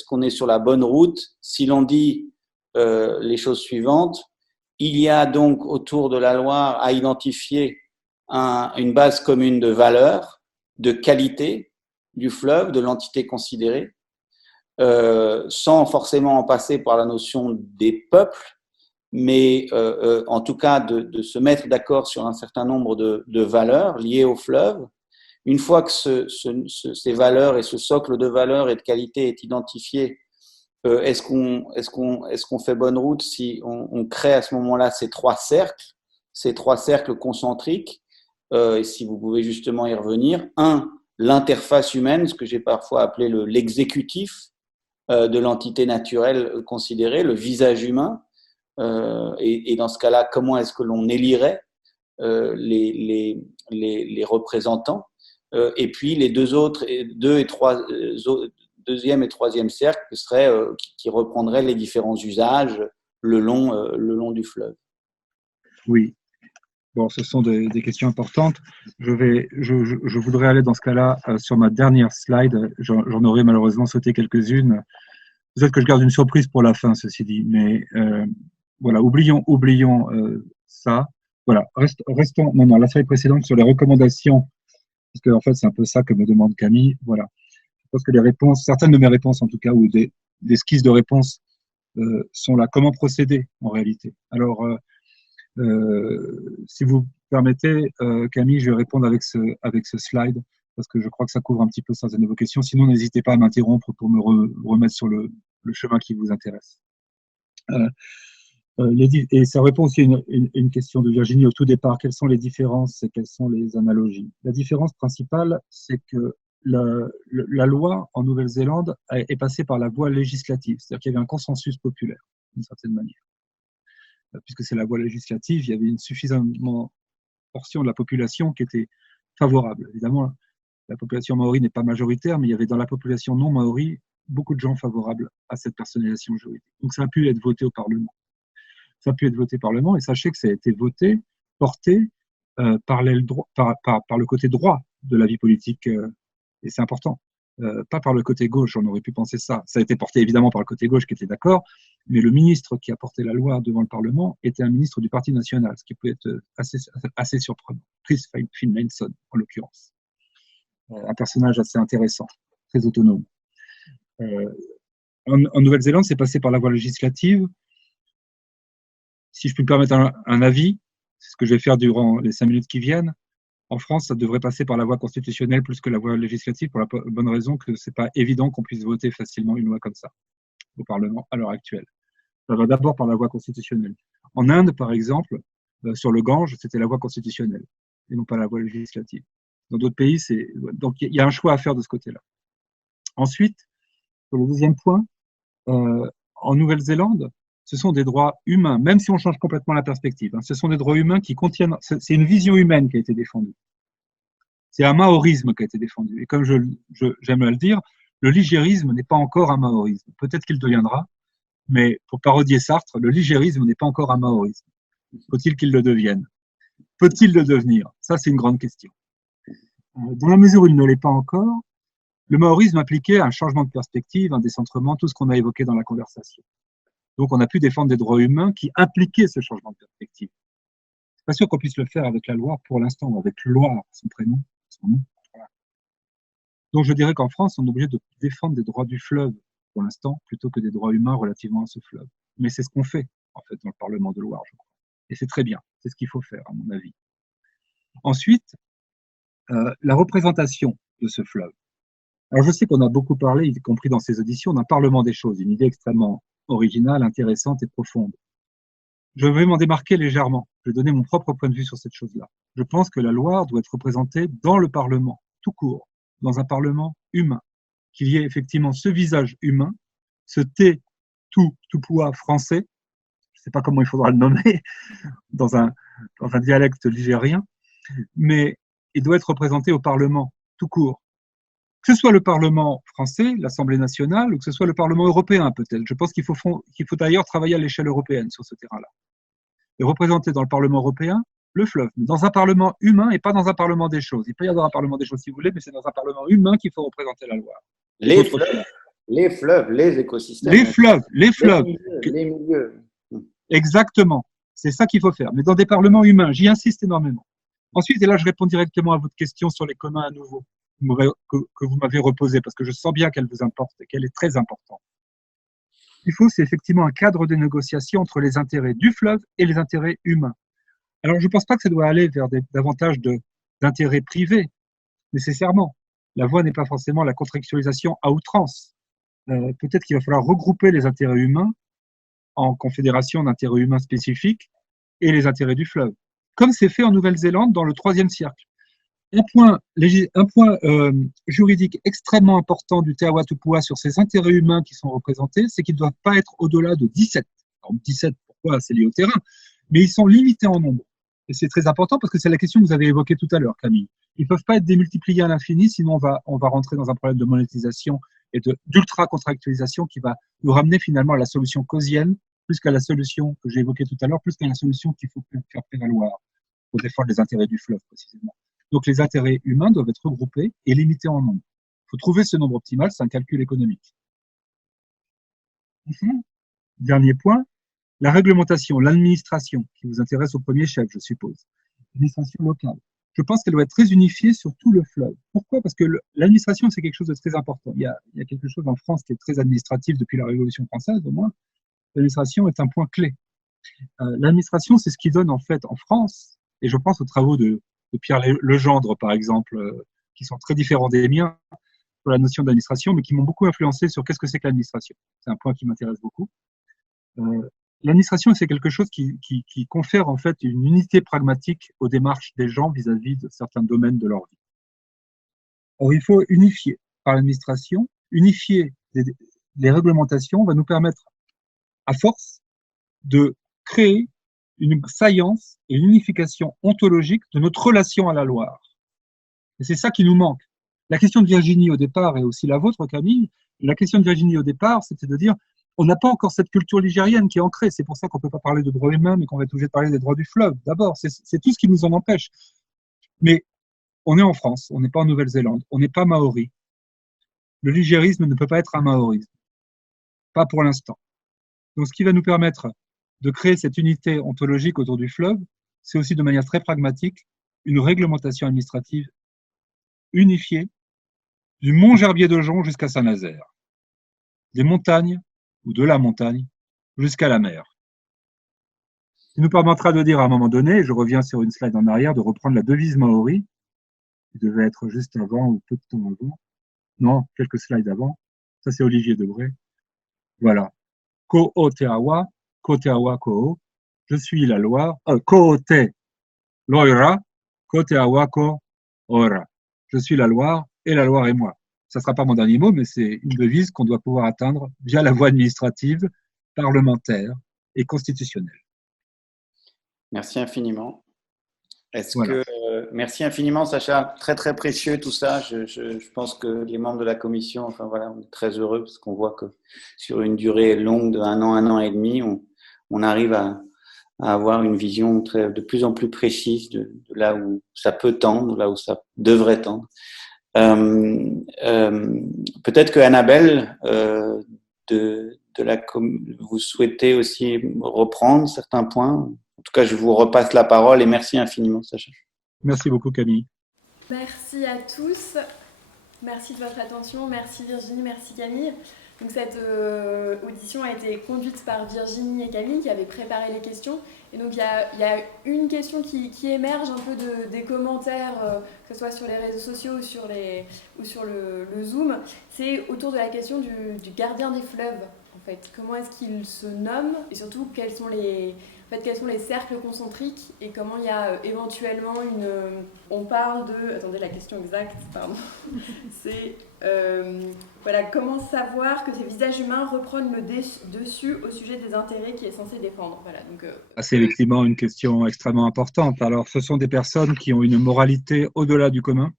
qu'on est sur la bonne route si l'on dit les choses suivantes? Il y a donc autour de la Loire à identifier une base commune de valeurs, de qualité du fleuve, de l'entité considérée, sans forcément en passer par la notion des peuples, mais en tout cas de se mettre d'accord sur un certain nombre de valeurs liées au fleuve. Une fois que ces valeurs et ce socle de valeurs et de qualité est identifié, est-ce qu'on fait bonne route si on crée à ce moment-là ces trois cercles concentriques, et si vous pouvez justement y revenir. L'interface humaine, ce que j'ai parfois appelé l'exécutif de l'entité naturelle considérée, le visage humain. Et dans ce cas-là, comment est-ce que l'on élirait les représentants? Et puis les deuxième et troisième cercle seraient qui reprendraient les différents usages le long du fleuve. Oui. Bon, ce sont des questions importantes. Je voudrais aller dans ce cas-là sur ma dernière slide. J'en aurais malheureusement sauté quelques-unes. Peut-être que je garde une surprise pour la fin, ceci dit. Mais voilà, oublions ça. Voilà, restons. Non, la slide précédente sur les recommandations, parce que en fait c'est un peu ça que me demande Camille. Voilà, je pense que les réponses, certaines de mes réponses en tout cas, ou des skisses de réponses sont là. Comment procéder en réalité? Alors si vous permettez, Camille, je vais répondre avec ce slide, parce que je crois que ça couvre un petit peu certaines de vos questions. Sinon, n'hésitez pas à m'interrompre pour me remettre sur le chemin qui vous intéresse. Et ça répond aussi à une question de Virginie au tout départ. Quelles sont les différences et quelles sont les analogies? La différence principale, c'est que la loi en Nouvelle-Zélande est passée par la voie législative, c'est-à-dire qu'il y avait un consensus populaire, d'une certaine manière. Puisque c'est la voie législative, il y avait une suffisante portion de la population qui était favorable. Évidemment, la population maori n'est pas majoritaire, mais il y avait dans la population non maori beaucoup de gens favorables à cette personnalisation juridique. Donc ça a pu être voté au Parlement. Ça a pu être voté au Parlement, et sachez que ça a été voté, porté par le côté droit de la vie politique, et c'est important. Pas par le côté gauche, on aurait pu penser ça. Ça a été porté évidemment par le côté gauche qui était d'accord, mais le ministre qui a porté la loi devant le Parlement était un ministre du Parti national, ce qui peut être assez surprenant. Chris Finlayson, en l'occurrence. Un personnage assez intéressant, très autonome. En Nouvelle-Zélande, c'est passé par la voie législative. Si je puis me permettre un avis, c'est ce que je vais faire durant les 5 minutes qui viennent. En France, ça devrait passer par la voie constitutionnelle plus que la voie législative, pour la bonne raison que c'est pas évident qu'on puisse voter facilement une loi comme ça au Parlement à l'heure actuelle. Ça va d'abord par la voie constitutionnelle. En Inde, par exemple, sur le Gange, c'était la voie constitutionnelle et non pas la voie législative. Dans d'autres pays, donc il y a un choix à faire de ce côté-là. Ensuite, sur le deuxième point, en Nouvelle-Zélande, ce sont des droits humains, même si on change complètement la perspective. Ce sont des droits humains qui contiennent, c'est une vision humaine qui a été défendue. C'est un maorisme qui a été défendu. Et comme j'aime à le dire, le ligérisme n'est pas encore un maorisme. Peut-être qu'il deviendra, mais pour parodier Sartre, le ligérisme n'est pas encore un maorisme. Faut-il qu'il le devienne? Peut-il le devenir? Ça, c'est une grande question. Dans la mesure où il ne l'est pas encore, le maorisme impliquait un changement de perspective, un décentrement, tout ce qu'on a évoqué dans la conversation. Donc, on a pu défendre des droits humains qui impliquaient ce changement de perspective. C'est pas sûr qu'on puisse le faire avec la Loire pour l'instant, ou avec Loire, son prénom, son nom. Voilà. Donc, je dirais qu'en France, on est obligé de défendre des droits du fleuve pour l'instant, plutôt que des droits humains relativement à ce fleuve. Mais c'est ce qu'on fait, en fait, dans le Parlement de Loire, je crois. Et c'est très bien. C'est ce qu'il faut faire, à mon avis. Ensuite, la représentation de ce fleuve. Alors, je sais qu'on a beaucoup parlé, y compris dans ces auditions, d'un Parlement des choses, une idée extrêmement originale, intéressante et profonde. Je vais m'en démarquer légèrement. Je vais donner mon propre point de vue sur cette chose-là. Je pense que la Loire doit être représentée dans le Parlement, tout court, dans un Parlement humain, qu'il y ait effectivement ce visage humain, ce thé tout poids français, je ne sais pas comment il faudra le nommer, dans un dialecte ligérien, mais il doit être représenté au Parlement, tout court. Que ce soit le Parlement français, l'Assemblée nationale, ou que ce soit le Parlement européen, peut-être. Je pense qu'il faut d'ailleurs travailler à l'échelle européenne sur ce terrain-là. Et représenter dans le Parlement européen le fleuve, mais dans un Parlement humain et pas dans un Parlement des choses. Il peut y avoir un Parlement des choses si vous voulez, mais c'est dans un Parlement humain qu'il faut représenter la Loire. Les fleuves, les écosystèmes. Les fleuves. Les milieux. Exactement. C'est ça qu'il faut faire. Mais dans des parlements humains, j'y insiste énormément. Ensuite, et là je réponds directement à votre question sur les communs à nouveau, que vous m'avez reposée, parce que je sens bien qu'elle vous importe et qu'elle est très importante. Ce qu'il faut, c'est effectivement un cadre de négociation entre les intérêts du fleuve et les intérêts humains. Alors, je ne pense pas que ça doit aller vers davantage d'intérêts privés, nécessairement. La voie n'est pas forcément la contractualisation à outrance. Peut-être qu'il va falloir regrouper les intérêts humains en confédération d'intérêts humains spécifiques et les intérêts du fleuve, comme c'est fait en Nouvelle-Zélande dans le IIIe siècle. Un point juridique extrêmement important du Te Awa-Tupua sur ces intérêts humains qui sont représentés, c'est qu'ils ne doivent pas être au-delà de 17. Alors 17, pourquoi? C'est lié au terrain, mais ils sont limités en nombre. Et c'est très important parce que c'est la question que vous avez évoquée tout à l'heure, Camille. Ils ne peuvent pas être démultipliés à l'infini, sinon on va rentrer dans un problème de monétisation et d'ultra-contractualisation qui va nous ramener finalement à la solution causienne, plus qu'à la solution que j'ai évoquée tout à l'heure, plus qu'à la solution qu'il faut faire prévaloir pour défendre les intérêts du fleuve, précisément. Donc, les intérêts humains doivent être regroupés et limités en nombre. Il faut trouver ce nombre optimal, c'est un calcul économique. Dernier point, la réglementation, l'administration, qui vous intéresse au premier chef, je suppose. L'administration locale. Je pense qu'elle doit être très unifiée sur tout le fleuve. Pourquoi? Parce que l'administration, c'est quelque chose de très important. Il y a quelque chose en France qui est très administratif depuis la Révolution française, au moins. L'administration est un point clé. L'administration, c'est ce qui donne, en fait, en France, et je pense aux travaux de Pierre Legendre, par exemple, qui sont très différents des miens sur la notion d'administration, mais qui m'ont beaucoup influencé sur qu'est-ce que c'est que l'administration. C'est un point qui m'intéresse beaucoup. L'administration, c'est quelque chose qui confère en fait une unité pragmatique aux démarches des gens vis-à-vis de certains domaines de leur vie. Or, il faut unifier par l'administration, unifier les réglementations va nous permettre, à force, de créer une saillance et une unification ontologique de notre relation à la Loire. Et c'est ça qui nous manque. La question de Virginie au départ, et aussi la vôtre, Camille, la question de Virginie au départ, c'était de dire, on n'a pas encore cette culture ligérienne qui est ancrée. C'est pour ça qu'on ne peut pas parler de droits humains, mais qu'on va être obligé de parler des droits du fleuve. D'abord, c'est tout ce qui nous en empêche. Mais on est en France, on n'est pas en Nouvelle-Zélande, on n'est pas maori. Le ligérisme ne peut pas être un maorisme. Pas pour l'instant. Donc, ce qui va nous permettre de créer cette unité ontologique autour du fleuve, c'est aussi de manière très pragmatique une réglementation administrative unifiée du mont Gerbier de Jonc jusqu'à Saint-Nazaire, des montagnes ou de la montagne jusqu'à la mer. Il nous permettra de dire à un moment donné, et je reviens sur une slide en arrière, de reprendre la devise maori, qui devait être juste avant ou peu de temps avant, non, quelques slides avant, ça c'est Olivier Debré, voilà, Ko-o te awa, ko te awa ko-o, je suis la Loire, ko-o te loira, ko te awa ko ora, je suis la Loire et la Loire est moi. ça ne sera pas mon dernier mot, mais c'est une devise qu'on doit pouvoir atteindre via la voie administrative, parlementaire et constitutionnelle. Merci infiniment. Voilà. Merci infiniment, Sacha. Très, très précieux tout ça. Je pense que les membres de la commission, enfin voilà, on est très heureux parce qu'on voit que sur une durée longue de un an et demi, on arrive à avoir une vision de plus en plus précise de là où ça peut tendre, là où ça devrait tendre. Peut-être que Annabelle, vous souhaitez aussi reprendre certains points. En tout cas, je vous repasse la parole et merci infiniment, Sacha. Merci beaucoup, Camille. Merci à tous. Merci de votre attention. Merci Virginie, merci Camille. Donc cette audition a été conduite par Virginie et Camille qui avaient préparé les questions. Et donc il y a une question qui émerge un peu des commentaires, que ce soit sur les réseaux sociaux ou sur le Zoom. C'est autour de la question du gardien des fleuves. En fait, comment est-ce qu'il se nomme et surtout quels sont les cercles concentriques et comment il y a éventuellement on parle de... Attendez, la question exacte, pardon. C'est... voilà, comment savoir que ces visages humains reprennent le dessus au sujet des intérêts qu'il est censé défendre. Voilà, donc, c'est effectivement une question extrêmement importante. Alors, ce sont des personnes qui ont une moralité au-delà du commun.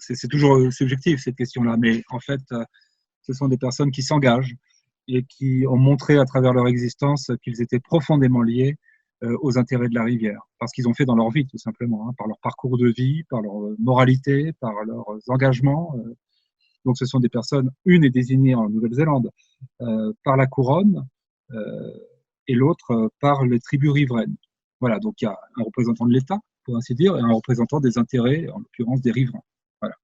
C'est toujours subjectif, cette question-là, mais en fait, ce sont des personnes qui s'engagent et qui ont montré à travers leur existence qu'ils étaient profondément liés aux intérêts de la rivière, parce qu'ils ont fait dans leur vie, tout simplement, par leur parcours de vie, par leur moralité, par leurs engagements. Donc, ce sont des personnes, une est désignée en Nouvelle-Zélande par la couronne et l'autre par les tribus riveraines. Voilà, donc il y a un représentant de l'État, pour ainsi dire, et un représentant des intérêts, en l'occurrence des riverains. Voilà.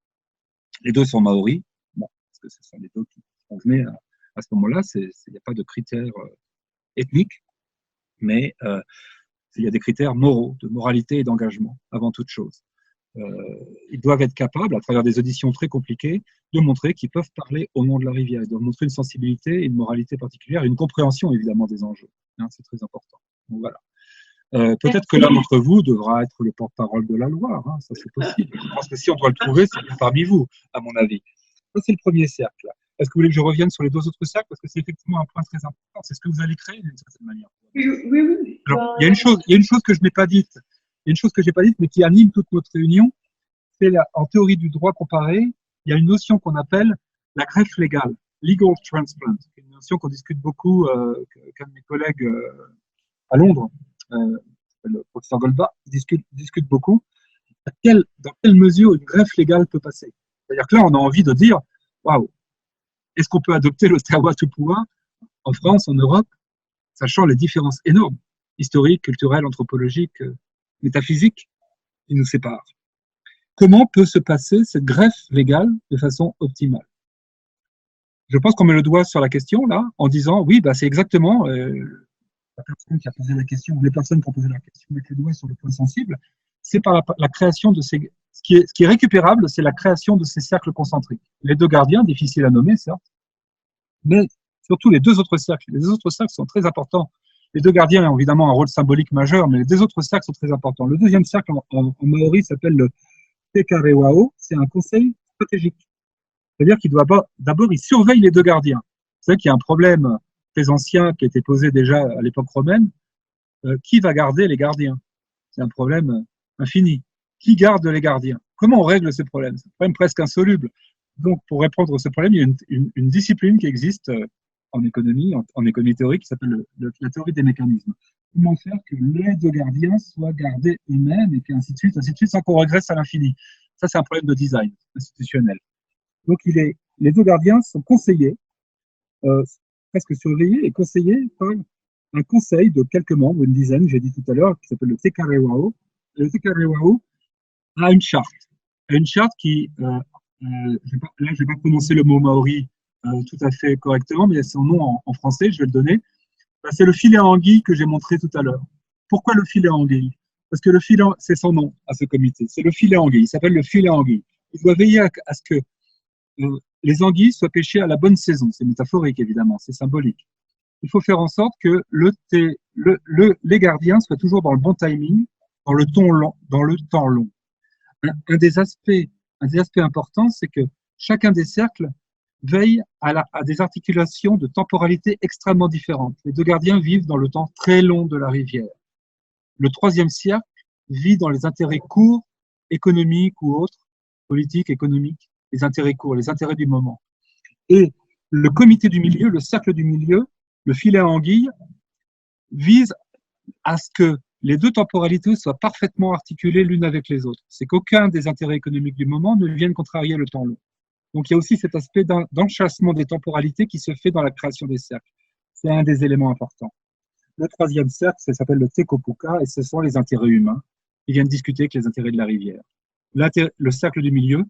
Les deux sont maoris, bon, parce que ce sont les deux qui convenaient à ce moment-là, il n'y a pas de critères ethniques, mais il y a des critères moraux, de moralité et d'engagement, avant toute chose. Ils doivent être capables, à travers des auditions très compliquées, de montrer qu'ils peuvent parler au nom de la rivière. Ils doivent montrer une sensibilité, une moralité particulière, et une compréhension, évidemment, des enjeux. C'est très important. Donc, voilà. Peut-être que l'un d'entre vous devra être le porte-parole de la Loire, ça c'est possible. Je pense que si on doit le trouver, c'est parmi vous, à mon avis. Ça, c'est le premier cercle. Est-ce que vous voulez que je revienne sur les deux autres cercles? Parce que c'est effectivement un point très important. C'est ce que vous allez créer d'une certaine manière. Oui. Alors, il y a une chose que je n'ai pas dite. Il y a une chose que je n'ai pas dite, mais qui anime toute notre réunion. C'est en théorie du droit comparé, il y a une notion qu'on appelle la greffe légale, legal transplant. C'est une notion qu'on discute beaucoup, qu'un de mes collègues à Londres, le professeur Golba, discute beaucoup. Dans quelle mesure une greffe légale peut passer? C'est-à-dire que là, on a envie de dire, waouh, est-ce qu'on peut adopter l'Ottawa-Tupua en France, en Europe, sachant les différences énormes, historiques, culturelles, anthropologiques, métaphysiques, qui nous séparent? Comment peut se passer cette greffe légale de façon optimale? Je pense qu'on met le doigt sur la question, là, en disant, oui, c'est exactement la personne qui a posé la question, ou les personnes qui ont posé la question, mettent le doigt sur le point sensible, c'est par la création de ces... Ce qui est récupérable, c'est la création de ces cercles concentriques. Les deux gardiens, difficiles à nommer, certes, mais surtout les deux autres cercles. Les deux autres cercles sont très importants. Les deux gardiens ont évidemment un rôle symbolique majeur, mais les deux autres cercles sont très importants. Le deuxième cercle en maori s'appelle le Te Karewao, c'est un conseil stratégique. C'est-à-dire qu'il doit d'abord, il surveille les deux gardiens. C'est vrai qu'il y a un problème très ancien qui a été posé déjà à l'époque romaine. Qui va garder les gardiens? C'est un problème infini. Qui garde les gardiens? Comment on règle ce problème? C'est un problème presque insoluble. Donc, pour répondre à ce problème, il y a une discipline qui existe en économie théorique, qui s'appelle la théorie des mécanismes. Comment faire que les deux gardiens soient gardés eux-mêmes et ainsi de suite, sans qu'on régresse à l'infini. Ça, c'est un problème de design institutionnel. Donc, les deux gardiens sont conseillés, presque surveillés et conseillés par un conseil de quelques membres, une dizaine, j'ai dit tout à l'heure, qui s'appelle le Te Karewao. Le Te Karewao a une charte. Qui, là, je ne vais pas prononcer le mot maori tout à fait correctement, mais il y a son nom en français, je vais le donner. C'est le filet à anguille que j'ai montré tout à l'heure. Pourquoi le filet à anguille? Parce que c'est son nom à ce comité. C'est le filet à anguille. Il s'appelle le filet à anguille. Il doit veiller à ce que les anguilles soient pêchées à la bonne saison. C'est métaphorique, évidemment, c'est symbolique. Il faut faire en sorte que les gardiens soient toujours dans le bon timing, dans le temps long. Un des aspects un des aspects importants, c'est que chacun des cercles veille à des articulations de temporalité extrêmement différentes. Les deux gardiens vivent dans le temps très long de la rivière. Le troisième cercle vit dans les intérêts courts, économiques ou autres, politiques, économiques, les intérêts courts, les intérêts du moment. Et le comité du milieu, le cercle du milieu, le filet à anguille, vise à ce que les deux temporalités soient parfaitement articulées l'une avec les autres. C'est qu'aucun des intérêts économiques du moment ne vienne contrarier le temps long. Donc il y a aussi cet aspect d'enchâssement des temporalités qui se fait dans la création des cercles. C'est un des éléments importants. Le troisième cercle, ça s'appelle le Tekopuka, et ce sont les intérêts humains qui viennent discuter avec les intérêts de la rivière. Le cercle du milieu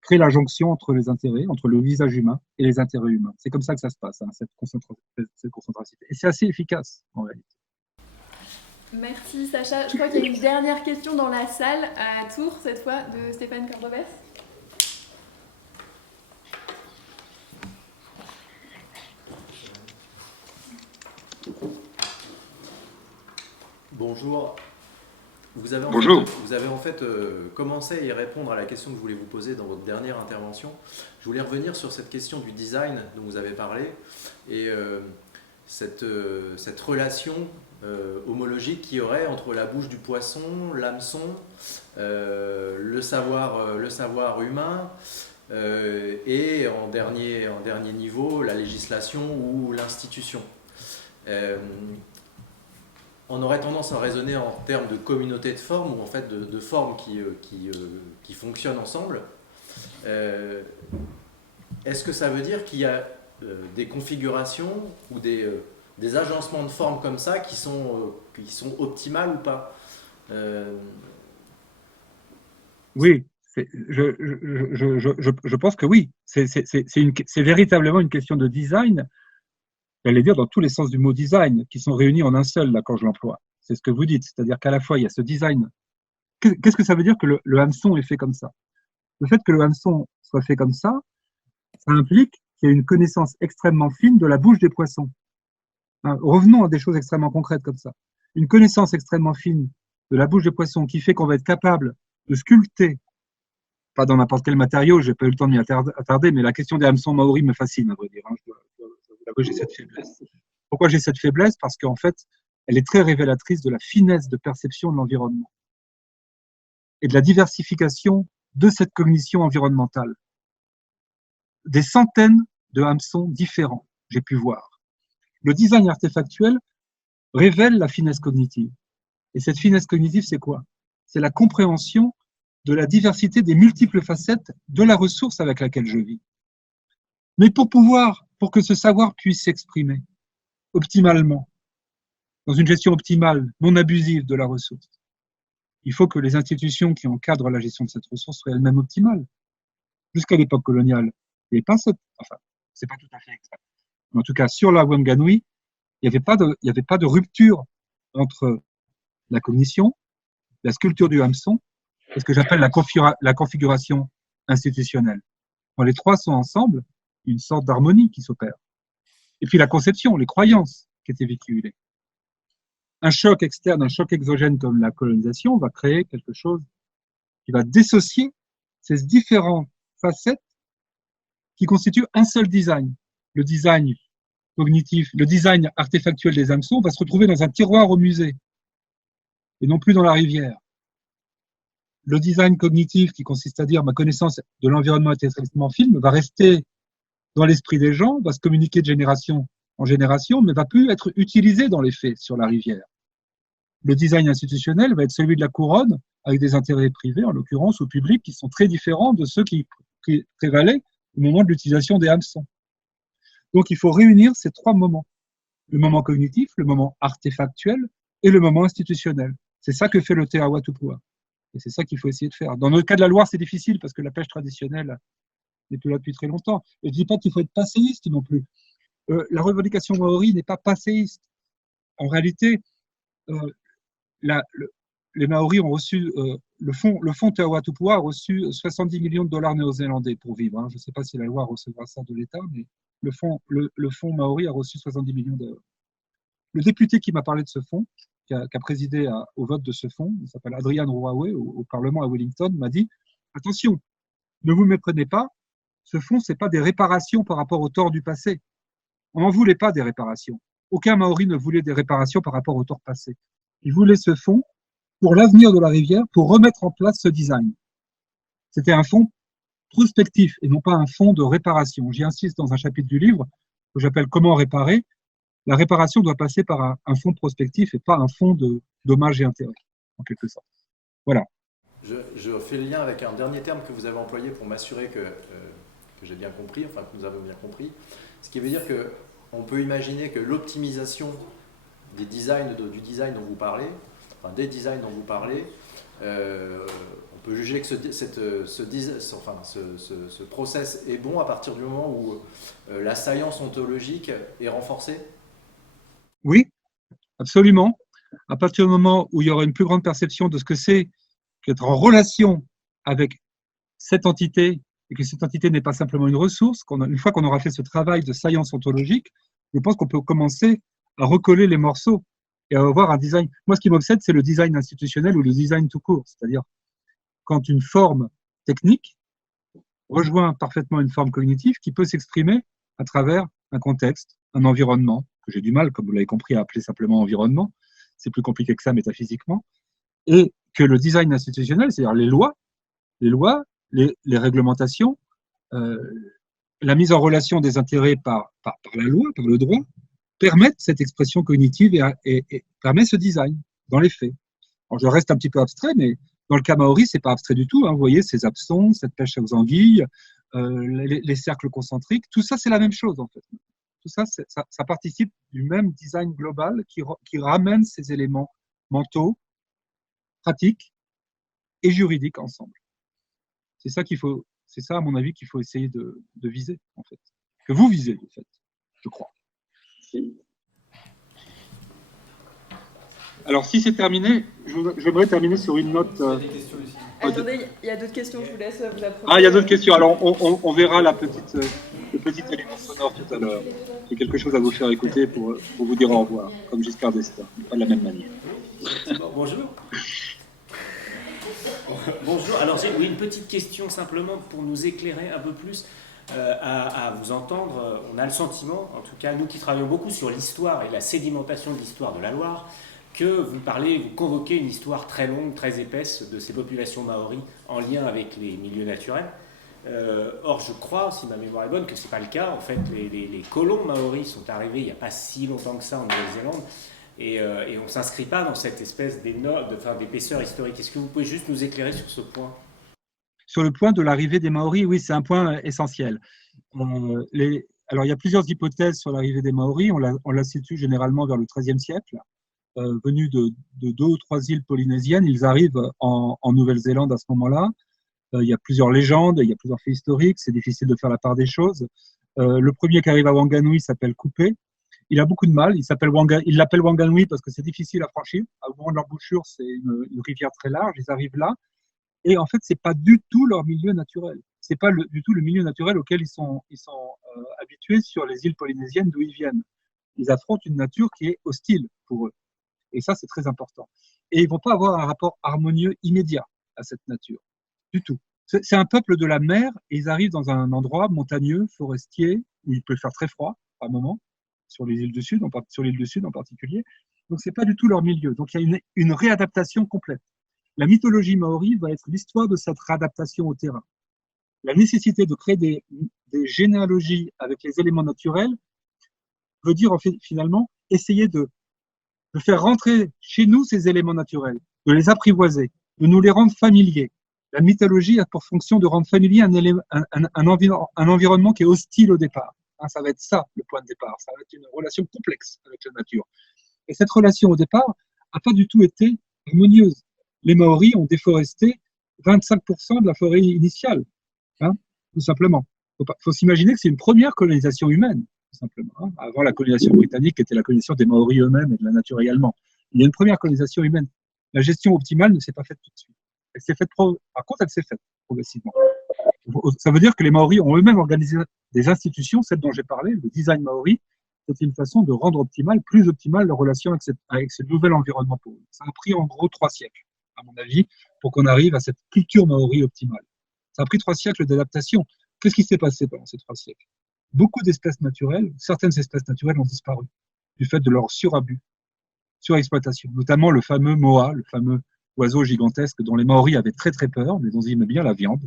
crée la jonction entre les intérêts, entre le visage humain et les intérêts humains. C'est comme ça que ça se passe, hein, cette concentration. Et c'est assez efficace, en réalité. Merci Sacha. Je crois qu'il y a une dernière question dans la salle, à Tours, cette fois, de Stéphane Cordobès. Bonjour. Vous avez en fait commencé à y répondre à la question que je voulais vous poser dans votre dernière intervention. Je voulais revenir sur cette question du design dont vous avez parlé et cette relation homologique qu'il y aurait entre la bouche du poisson, l'hameçon, le savoir humain et en dernier niveau la législation ou l'institution. On aurait tendance à raisonner en termes de communauté de formes ou en fait de formes qui fonctionnent ensemble. Est-ce que ça veut dire qu'il y a des configurations ou des agencements de formes comme ça qui sont optimales ou pas? Oui, je pense que oui. C'est véritablement une question de design. J'allais dire dans tous les sens du mot design, qui sont réunis en un seul, là, quand je l'emploie. C'est ce que vous dites. C'est-à-dire qu'à la fois, il y a ce design. Qu'est-ce que ça veut dire que le hameçon est fait comme ça? Le fait que le hameçon soit fait comme ça implique qu'il y a une connaissance extrêmement fine de la bouche des poissons. Hein, revenons à des choses extrêmement concrètes comme ça. Une connaissance extrêmement fine de la bouche des poissons qui fait qu'on va être capable de sculpter, pas dans n'importe quel matériau, j'ai pas eu le temps de m'y attarder, mais la question des hameçons maoris me fascine, à vrai dire. Hein, j'ai cette faiblesse. Pourquoi j'ai cette faiblesse? Parce qu'en fait, elle est très révélatrice de la finesse de perception de l'environnement et de la diversification de cette cognition environnementale. Des centaines de hameçons différents, j'ai pu voir. Le design artefactuel révèle la finesse cognitive. Et cette finesse cognitive, c'est quoi? C'est la compréhension de la diversité des multiples facettes de la ressource avec laquelle je vis. Mais pour que ce savoir puisse s'exprimer optimalement, dans une gestion optimale, non abusive de la ressource, il faut que les institutions qui encadrent la gestion de cette ressource soient elles-mêmes optimales. Jusqu'à l'époque coloniale, il n'y avait pas c'est pas tout à fait exact. En tout cas, sur la Wanganui, il n'y avait pas de rupture entre la cognition, la sculpture du hameçon et ce que j'appelle la configuration institutionnelle. Quand les trois sont ensemble, une sorte d'harmonie qui s'opère. Et puis la conception, les croyances qui étaient véhiculées. Un choc externe, un choc exogène comme la colonisation va créer quelque chose qui va dissocier ces différentes facettes qui constituent un seul design. Le design cognitif, le design artefactuel des hameçons va se retrouver dans un tiroir au musée et non plus dans la rivière. Le design cognitif, qui consiste à dire ma connaissance de l'environnement est extrêmement fine, va rester dans l'esprit des gens, va se communiquer de génération en génération, mais va plus être utilisé dans les faits sur la rivière. Le design institutionnel va être celui de la couronne, avec des intérêts privés, en l'occurrence, ou publics, qui sont très différents de ceux qui prévalaient au moment de l'utilisation des hameçons. Donc, il faut réunir ces trois moments. Le moment cognitif, le moment artefactuel et le moment institutionnel. C'est ça que fait le Te Awa Tupua. Et c'est ça qu'il faut essayer de faire. Dans le cas de la Loire, c'est difficile parce que la pêche traditionnelle n'est plus là depuis très longtemps. Et je ne dis pas qu'il faut être passéiste non plus. La revendication maori n'est pas passéiste. En réalité, les Maoris ont reçu, le fonds Te Awa Tupua a reçu 70 millions de dollars néo-zélandais pour vivre. Hein. Je ne sais pas si la Loire recevra ça de l'État, mais le fonds Maori a reçu 70 millions d'euros. Le député qui m'a parlé de ce fonds, qui a présidé au vote de ce fonds, il s'appelle Adrian Ruawe, au Parlement à Wellington, m'a dit « Attention, ne vous méprenez pas, ce fonds, ce n'est pas des réparations par rapport au tort du passé. On n'en voulait pas des réparations. Aucun Maori ne voulait des réparations par rapport au tort passé. Il voulait ce fonds pour l'avenir de la rivière, pour remettre en place ce design. C'était un fonds prospectif et non pas un fonds de réparation. J'y insiste dans un chapitre du livre que j'appelle Comment réparer. La réparation doit passer par un fonds prospectif et pas un fonds de dommages et intérêts, en quelque sorte. Voilà. Je fais le lien avec un dernier terme que vous avez employé pour m'assurer que j'ai bien compris, enfin que nous avons bien compris. Ce qui veut dire qu'on peut imaginer que l'optimisation des designs, du design dont vous parlez, enfin des designs dont vous parlez, on peut juger que ce process est bon à partir du moment où la science ontologique est renforcée? Oui, absolument. À partir du moment où il y aura une plus grande perception de ce que c'est qu'être en relation avec cette entité et que cette entité n'est pas simplement une ressource, une fois qu'on aura fait ce travail de science ontologique, je pense qu'on peut commencer à recoller les morceaux et à avoir un design. Moi, ce qui m'obsède, c'est le design institutionnel ou le design tout court, c'est-à-dire quand une forme technique rejoint parfaitement une forme cognitive qui peut s'exprimer à travers un contexte, un environnement, que j'ai du mal, comme vous l'avez compris, à appeler simplement environnement, c'est plus compliqué que ça métaphysiquement, et que le design institutionnel, c'est-à-dire les lois, les réglementations, la mise en relation des intérêts par la loi, par le droit, permettent cette expression cognitive et permet ce design dans les faits. Alors, je reste un petit peu abstrait, mais dans le cas maori, c'est pas abstrait du tout. Hein. Vous voyez, ces hameçons, cette pêche aux anguilles, les cercles concentriques, tout ça, c'est la même chose en fait. Tout ça, ça participe du même design global qui ramène ces éléments mentaux, pratiques et juridiques ensemble. C'est ça à mon avis, qu'il faut essayer de viser en fait, que vous visez en fait, je crois. Alors, si c'est terminé, j'aimerais terminer sur une note. Attendez, il y a d'autres questions, je vous laisse vous approcher. Ah, il y a d'autres questions. Alors, on verra le petit élément sonore tout à l'heure. J'ai quelque chose à vous faire écouter pour vous dire au revoir, comme Giscard d'Estaing, pas de la même manière. Bonjour. Bonjour. Alors, j'ai une petite question simplement pour nous éclairer un peu plus. À vous entendre, on a le sentiment, en tout cas nous qui travaillons beaucoup sur l'histoire et la sédimentation de l'histoire de la Loire, que vous convoquez une histoire très longue, très épaisse de ces populations maoris en lien avec les milieux naturels. Or, je crois, si ma mémoire est bonne, que ce n'est pas le cas. En fait, les colons maoris sont arrivés il n'y a pas si longtemps que ça en Nouvelle-Zélande et on ne s'inscrit pas dans cette espèce d'épaisseur historique. Est-ce que vous pouvez juste nous éclairer sur ce point ? Sur le point de l'arrivée des Maoris, oui, c'est un point essentiel. Alors, il y a plusieurs hypothèses sur l'arrivée des Maoris. On la situe généralement vers le XIIIe siècle. Venus de 2 ou 3 îles polynésiennes, ils arrivent en Nouvelle-Zélande à ce moment-là. Il y a plusieurs légendes, il y a plusieurs faits historiques, c'est difficile de faire la part des choses. Le premier qui arrive à Wanganui s'appelle Coupé. Il a beaucoup de mal, il l'appelle Wanganui parce que c'est difficile à franchir. Au moment de l'embouchure, c'est une rivière très large, ils arrivent là. Et en fait, c'est pas du tout leur milieu naturel. C'est pas du tout le milieu naturel auquel ils sont habitués sur les îles polynésiennes d'où ils viennent. Ils affrontent une nature qui est hostile pour eux. Et ça, c'est très important. Et ils vont pas avoir un rapport harmonieux immédiat à cette nature, du tout. C'est un peuple de la mer et ils arrivent dans un endroit montagneux, forestier, où il peut faire très froid par moment, sur l'île du Sud en particulier. Donc, c'est pas du tout leur milieu. Donc, il y a une réadaptation complète. La mythologie maori va être l'histoire de cette réadaptation au terrain. La nécessité de créer des généalogies avec les éléments naturels veut dire en fait, finalement essayer de faire rentrer chez nous ces éléments naturels, de les apprivoiser, de nous les rendre familiers. La mythologie a pour fonction de rendre familier un environnement qui est hostile au départ. Ça va être ça le point de départ. Ça va être une relation complexe avec la nature. Et cette relation au départ n'a pas du tout été harmonieuse. Les Maoris ont déforesté 25% de la forêt initiale, tout simplement. Faut s'imaginer que c'est une première colonisation humaine, tout simplement. Avant la colonisation britannique, qui était la colonisation des Maoris eux-mêmes et de la nature également. Il y a une première colonisation humaine. La gestion optimale ne s'est pas faite tout de suite. Par contre, elle s'est faite progressivement. Ça veut dire que les Maoris ont eux-mêmes organisé des institutions, celles dont j'ai parlé, le design Maori, c'est une façon de rendre plus optimale leur relation avec ce nouvel environnement pour eux. Ça a pris en gros 3 siècles, à mon avis, pour qu'on arrive à cette culture Maori optimale. Ça a pris 3 siècles d'adaptation. Qu'est-ce qui s'est passé pendant ces 3 siècles? Beaucoup d'espèces naturelles, certaines espèces naturelles ont disparu du fait de leur surabus, surexploitation, notamment le fameux moa, le fameux oiseau gigantesque dont les Maoris avaient très très peur, mais dont ils aimaient bien la viande,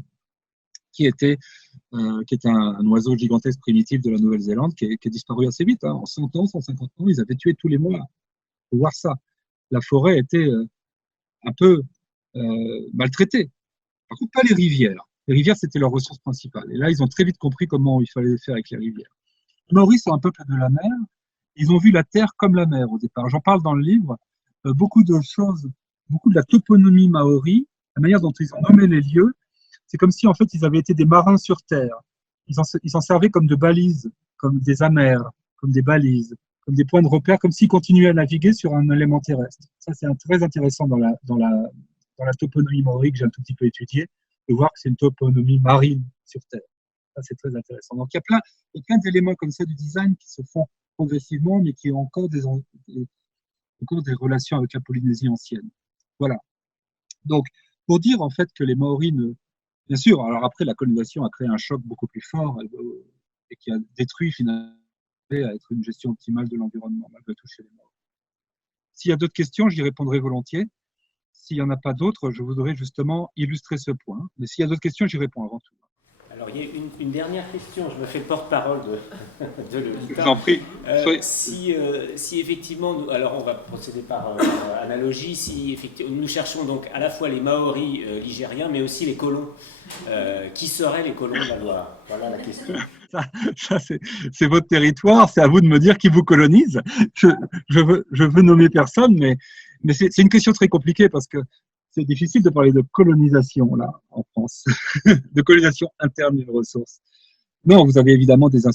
qui était un oiseau gigantesque primitif de la Nouvelle-Zélande qui est disparu assez vite. En 100 ans, 150 ans, ils avaient tué tous les moas. Il faut voir ça. La forêt était un peu maltraitée. Par contre, pas les rivières. Les rivières, c'était leur ressource principale. Et là, ils ont très vite compris comment il fallait faire avec les rivières. Les Maoris sont un peuple de la mer. Ils ont vu la terre comme la mer au départ. J'en parle dans le livre. Beaucoup de choses, beaucoup de la toponymie maori, la manière dont ils ont nommé les lieux, c'est comme si en fait ils avaient été des marins sur terre. Ils s'en servaient comme de balises, comme des amers, comme des balises, comme des points de repère, comme s'ils continuaient à naviguer sur un élément terrestre. Ça, c'est très intéressant dans la toponymie maori que j'ai un tout petit peu étudiée, de voir que c'est une toponymie marine sur terre. Ça, c'est très intéressant. Donc, il y a plein d'éléments comme ça du design qui se font progressivement, mais qui ont encore des relations avec la Polynésie ancienne. Voilà. Donc, pour dire en fait que les Maoris bien sûr, alors après, la colonisation a créé un choc beaucoup plus fort et qui a détruit finalement à être une gestion optimale de l'environnement, malgré tout chez les Maoris. S'il y a d'autres questions, j'y répondrai volontiers. S'il n'y en a pas d'autres, je voudrais justement illustrer ce point. Mais s'il y a d'autres questions, j'y réponds avant tout. Alors, il y a une dernière question. Je me fais le porte-parole de Lolita. Je vous en prie. Si effectivement, alors on va procéder par analogie, si effectivement nous cherchons donc à la fois les Maoris ligériens, mais aussi les colons, qui seraient les colons de la Loire? Voilà la question. Ça c'est votre territoire, c'est à vous de me dire qui vous colonise. Je veux nommer personne, mais c'est une question très compliquée parce que c'est difficile de parler de colonisation là en France, de colonisation interne d'une ressource. Non, vous avez évidemment des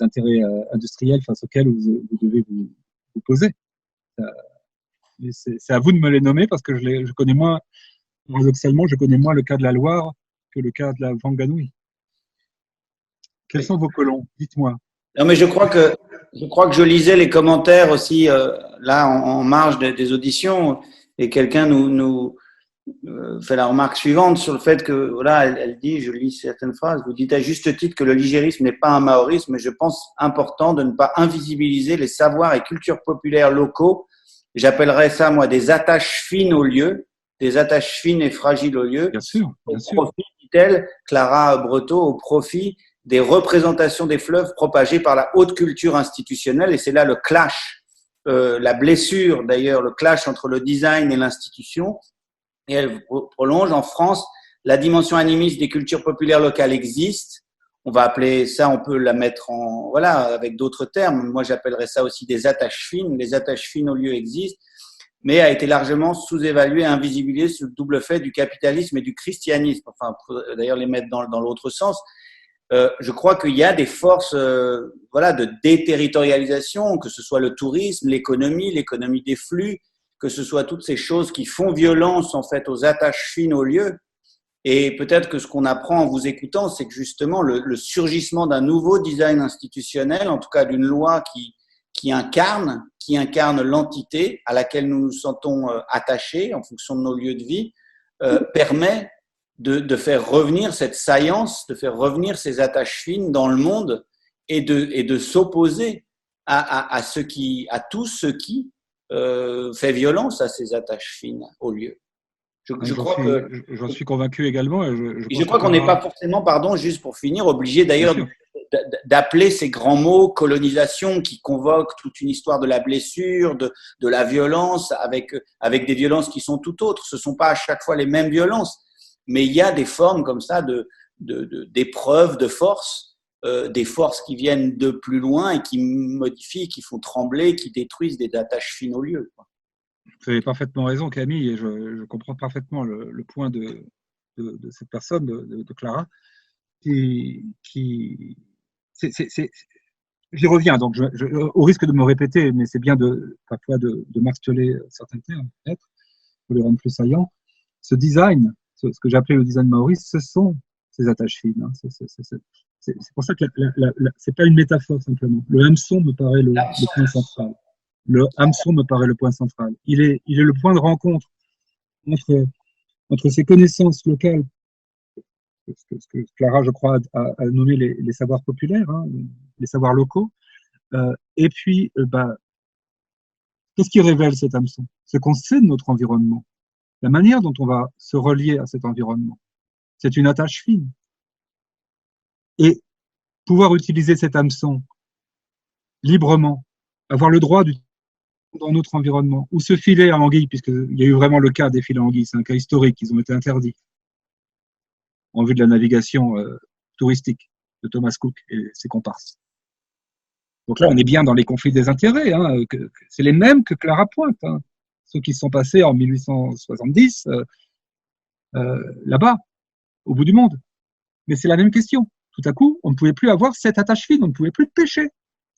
intérêts industriels face auxquels vous devez vous poser. C'est à vous de me les nommer parce que je connais moins, paradoxalement, je connais moins le cas de la Loire que le cas de la Wanganui. Quels sont vos colons? Dites-moi. Non, mais je crois que je lisais les commentaires aussi là en marge des auditions et quelqu'un nous fait la remarque suivante sur le fait que voilà, elle dit, je lis certaines phrases, vous dites à juste titre que le ligérisme n'est pas un maorisme, mais je pense important de ne pas invisibiliser les savoirs et cultures populaires locaux. J'appellerais ça moi des attaches fines au lieu, des attaches fines et fragiles au lieu. Bien sûr, bien sûr. Au profit, dit-elle, Clara Breteau, au profit des représentations des fleuves propagées par la haute culture institutionnelle, et c'est là le clash, la blessure d'ailleurs, le clash entre le design et l'institution. Et elle prolonge, en France, la dimension animiste des cultures populaires locales existe. On va appeler ça, on peut la mettre en, voilà, avec d'autres termes. Moi, j'appellerais ça aussi des attaches fines. Les attaches fines au lieu existent, mais a été largement sous-évaluée et invisibilisée sous le double fait du capitalisme et du christianisme. Enfin, d'ailleurs, les mettre dans l'autre sens. Je crois qu'il y a des forces voilà, de déterritorialisation, que ce soit le tourisme, l'économie des flux, que ce soit toutes ces choses qui font violence en fait aux attaches fines aux lieux. Et peut-être que ce qu'on apprend en vous écoutant, c'est que justement le surgissement d'un nouveau design institutionnel, en tout cas d'une loi qui incarne l'entité à laquelle nous nous sentons attachés en fonction de nos lieux de vie, permet de faire revenir cette saillance, de faire revenir ces attaches fines dans le monde et de s'opposer à tout ce qui fait violence à ces attaches fines au lieu. J'en suis convaincu également. Je crois qu'on n'est pas forcément, pardon, juste pour finir, obligé d'ailleurs d'appeler ces grands mots colonisation qui convoquent toute une histoire de la blessure, de la violence, avec des violences qui sont tout autres. Ce ne sont pas à chaque fois les mêmes violences. Mais il y a des formes comme ça d'épreuves de force, des forces qui viennent de plus loin et qui modifient, qui font trembler, qui détruisent des attaches fines au lieu. Vous avez parfaitement raison, Camille, et je comprends parfaitement le point de cette personne, de Clara, j'y reviens, donc au risque de me répéter, mais c'est bien parfois de marteler certains termes, peut-être, pour les rendre plus saillants. Ce design, ce que j'ai appelé le design maori, ce sont ces attaches fines. Hein. C'est pour ça que c'est pas une métaphore simplement. Le hameçon me paraît le point central. Le hameçon me paraît le point central. Il est le point de rencontre entre ces connaissances locales ce que Clara, je crois, a nommé les savoirs populaires, hein, les savoirs locaux. Et puis, qu'est-ce qui révèle cet hameçon? Ce qu'on sait de notre environnement, la manière dont on va se relier à cet environnement. C'est une attache fine. Et pouvoir utiliser cet hameçon librement, avoir le droit dans notre environnement, ou ce filet à anguilles, puisqu'il y a eu vraiment le cas des filets à anguilles, c'est un cas historique, ils ont été interdits en vue de la navigation touristique de Thomas Cook et ses comparses. Donc là, on est bien dans les conflits des intérêts, hein, c'est les mêmes que Clara pointe, hein, ceux qui se sont passés en 1870 là-bas, au bout du monde. Mais c'est la même question. Tout à coup, on ne pouvait plus avoir cette attache fine, on ne pouvait plus pêcher.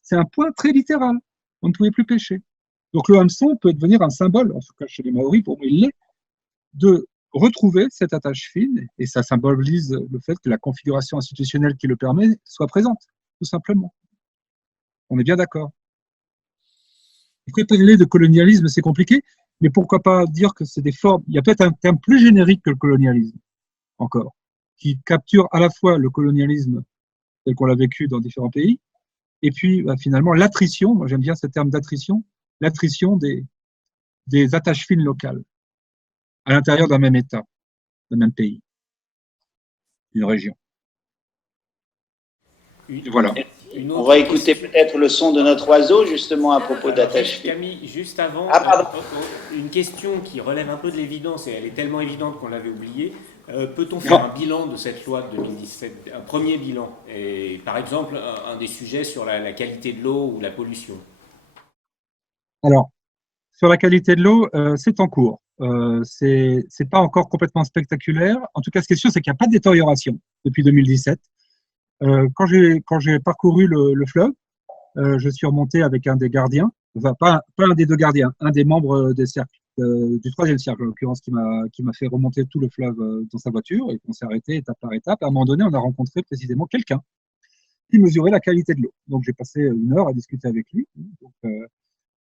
C'est un point très littéral. On ne pouvait plus pêcher. Donc le hameçon peut devenir un symbole, en tout cas chez les Maoris, pour moi il l'est, de retrouver cette attache fine, et ça symbolise le fait que la configuration institutionnelle qui le permet soit présente, tout simplement. On est bien d'accord. Après, parler de colonialisme, c'est compliqué, mais pourquoi pas dire que c'est des formes. Il y a peut-être un terme plus générique que le colonialisme, encore, qui capture à la fois le colonialisme tel qu'on l'a vécu dans différents pays, et puis finalement l'attrition, moi j'aime bien ce terme d'attrition, l'attrition des attaches fines locales à l'intérieur d'un même État, d'un même pays, d'une région. Voilà. On va écouter peut-être le son de notre oiseau, justement, à propos d'attache fine. Camille, juste avant, une question qui relève un peu de l'évidence, et elle est tellement évidente qu'on l'avait oubliée. Peut-on faire un bilan de cette loi de 2017, un premier bilan, et par exemple un des sujets sur la qualité de l'eau ou la pollution? Alors, sur la qualité de l'eau, c'est en cours. C'est pas encore complètement spectaculaire. En tout cas, ce qui est sûr, c'est qu'il n'y a pas de détérioration depuis 2017. Quand j'ai parcouru le fleuve, je suis remonté avec un des gardiens, enfin pas un des deux gardiens, un des membres des cercles, du 3e cercle en l'occurrence, qui m'a fait remonter tout le fleuve dans sa voiture, et on s'est arrêté étape par étape. À un moment donné, on a rencontré précisément quelqu'un qui mesurait la qualité de l'eau. Donc j'ai passé 1 heure à discuter avec lui. Donc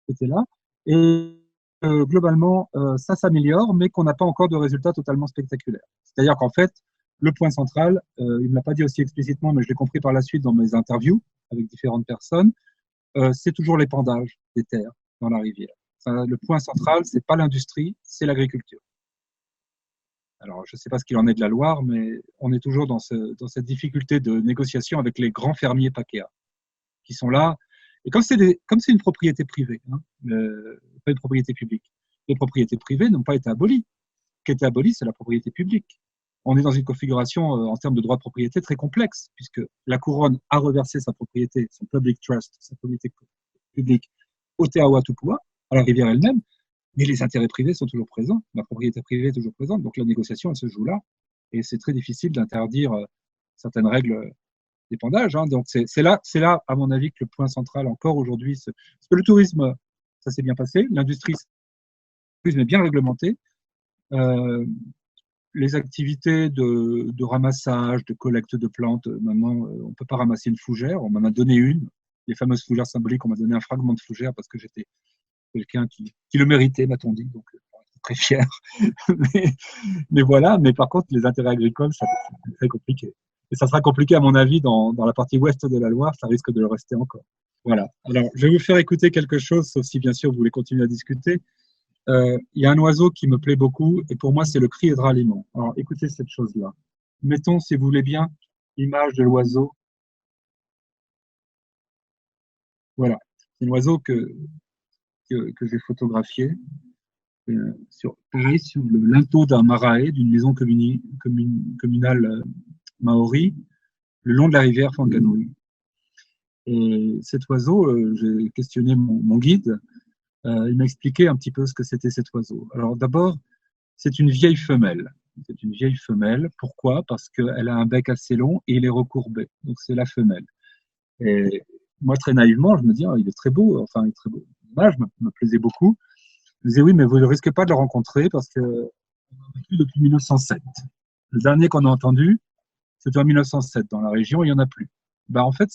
c'était là. Et globalement, ça s'améliore, mais qu'on n'a pas encore de résultats totalement spectaculaires. C'est-à-dire qu'en fait, le point central, il ne me l'a pas dit aussi explicitement, mais je l'ai compris par la suite dans mes interviews avec différentes personnes, c'est toujours l'épandage des terres dans la rivière. Le point central, c'est pas l'industrie, c'est l'agriculture. Alors, je ne sais pas ce qu'il en est de la Loire, mais on est toujours dans cette difficulté de négociation avec les grands fermiers PACEA, qui sont là. Et comme c'est une propriété privée, hein, pas une propriété publique, les propriétés privées n'ont pas été abolies. Ce qui a été aboli, c'est la propriété publique. On est dans une configuration en termes de droit de propriété très complexe, puisque la couronne a reversé sa propriété, son public trust, sa propriété publique, au Te Awatupua, à la rivière elle-même, mais les intérêts privés sont toujours présents, la propriété privée est toujours présente, donc la négociation, elle se joue là, et c'est très difficile d'interdire certaines règles d'épandage. Hein. Donc c'est là, à mon avis, que le point central encore aujourd'hui, parce que le tourisme, ça s'est bien passé, l'industrie, le tourisme est bien réglementé, les activités de ramassage, de collecte de plantes, maintenant, on ne peut pas ramasser une fougère. On m'en a donné une, les fameuses fougères symboliques. On m'a donné un fragment de fougère parce que j'étais quelqu'un qui le méritait, m'a-t-on dit. Donc, très fier. mais voilà. Mais par contre, les intérêts agricoles, ça c'est très compliqué. Et ça sera compliqué, à mon avis, dans la partie ouest de la Loire. Ça risque de le rester encore. Voilà. Alors, je vais vous faire écouter quelque chose, sauf si, bien sûr, vous voulez continuer à discuter. Il y a un oiseau qui me plaît beaucoup, et pour moi, c'est le cri et de ralliement. Alors, écoutez cette chose-là. Mettons, si vous voulez bien, l'image de l'oiseau. Voilà. C'est un oiseau que j'ai photographié. Pareil, sur le linteau d'un marae, d'une maison communale maori, le long de la rivière Whanganui. Et cet oiseau, j'ai questionné mon guide. Il m'a expliqué un petit peu ce que c'était cet oiseau. Alors d'abord, c'est une vieille femelle. C'est une vieille femelle. Pourquoi? Parce qu'elle a un bec assez long et il est recourbé. Donc c'est la femelle. Et moi, très naïvement, je me dis, il est très beau. Enfin, il est très beau. L'image me plaisait beaucoup. Je me disais, oui, mais vous ne risquez pas de le rencontrer parce qu'on a vécu depuis 1907. Le dernier qu'on a entendu, c'était en 1907. Dans la région, il n'y en a plus. En fait,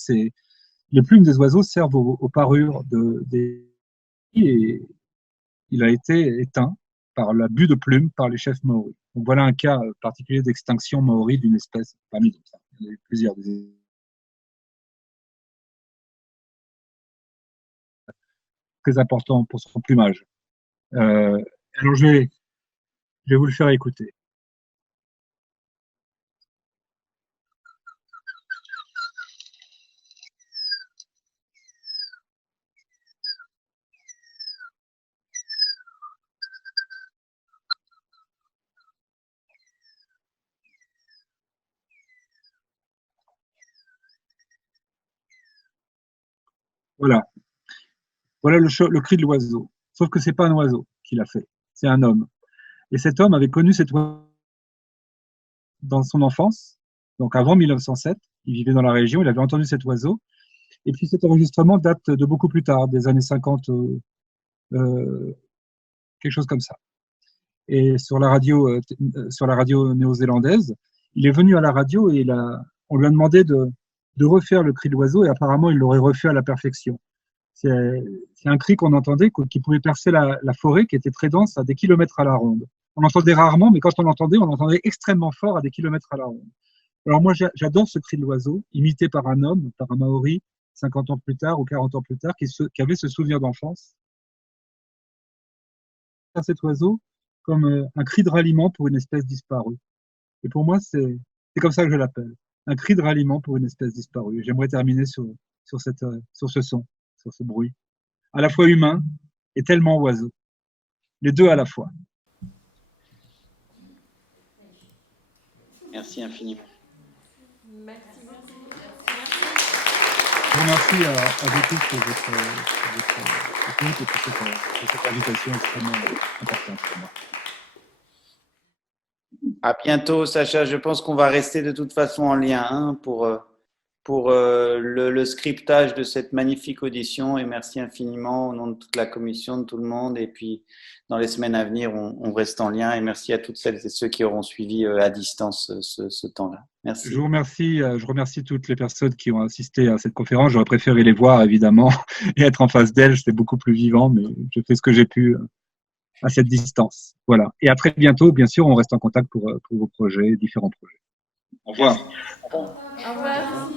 les plumes des oiseaux servent aux parures des et il a été éteint par l'abus de plumes par les chefs maoris. Donc voilà un cas particulier d'extinction maori d'une espèce parmi d'autres. Il y en a eu plusieurs. Très important pour son plumage. Alors je vais vous le faire écouter. Voilà. Voilà le cri de l'oiseau. Sauf que c'est pas un oiseau qui l'a fait, c'est un homme. Et cet homme avait connu cet oiseau dans son enfance, donc avant 1907. Il vivait dans la région, il avait entendu cet oiseau. Et puis cet enregistrement date de beaucoup plus tard, des années 50, quelque chose comme ça. Et sur la radio néo-zélandaise, il est venu à la radio et on lui a demandé de refaire le cri de l'oiseau et apparemment il l'aurait refait à la perfection. C'est un cri qu'on entendait, qui pouvait percer la forêt qui était très dense à des kilomètres à la ronde. On l'entendait rarement, mais quand on l'entendait extrêmement fort à des kilomètres à la ronde. Alors moi, j'adore ce cri de l'oiseau, imité par un homme, par un Maori, 50 ans plus tard ou 40 ans plus tard, qui avait ce souvenir d'enfance. Cet oiseau comme un cri de ralliement pour une espèce disparue. Et pour moi, c'est comme ça que je l'appelle, un cri de ralliement pour une espèce disparue. Et j'aimerais terminer sur ce son, sur ce bruit, à la fois humain et tellement oiseau. Les deux à la fois. Merci infiniment. Merci beaucoup. Je vous remercie à vous tous pour votre écoute et pour cette invitation extrêmement importante pour moi. À bientôt, Sacha. Je pense qu'on va rester de toute façon en lien pour le scriptage de cette magnifique audition. Et merci infiniment au nom de toute la commission, de tout le monde. Et puis, dans les semaines à venir, on reste en lien. Et merci à toutes celles et ceux qui auront suivi à distance ce temps-là. Merci. Je vous remercie. Je remercie toutes les personnes qui ont assisté à cette conférence. J'aurais préféré les voir, évidemment, et être en face d'elles. C'était beaucoup plus vivant, mais je fais ce que j'ai pu à cette distance. Voilà. Et à très bientôt. Bien sûr, on reste en contact pour vos projets, différents projets. Au revoir. Au revoir.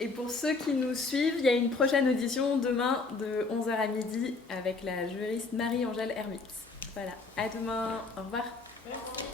Et pour ceux qui nous suivent, il y a une prochaine audition demain de 11h à midi avec la juriste Marie-Angèle Hermite. Voilà. À demain. Au revoir. Merci.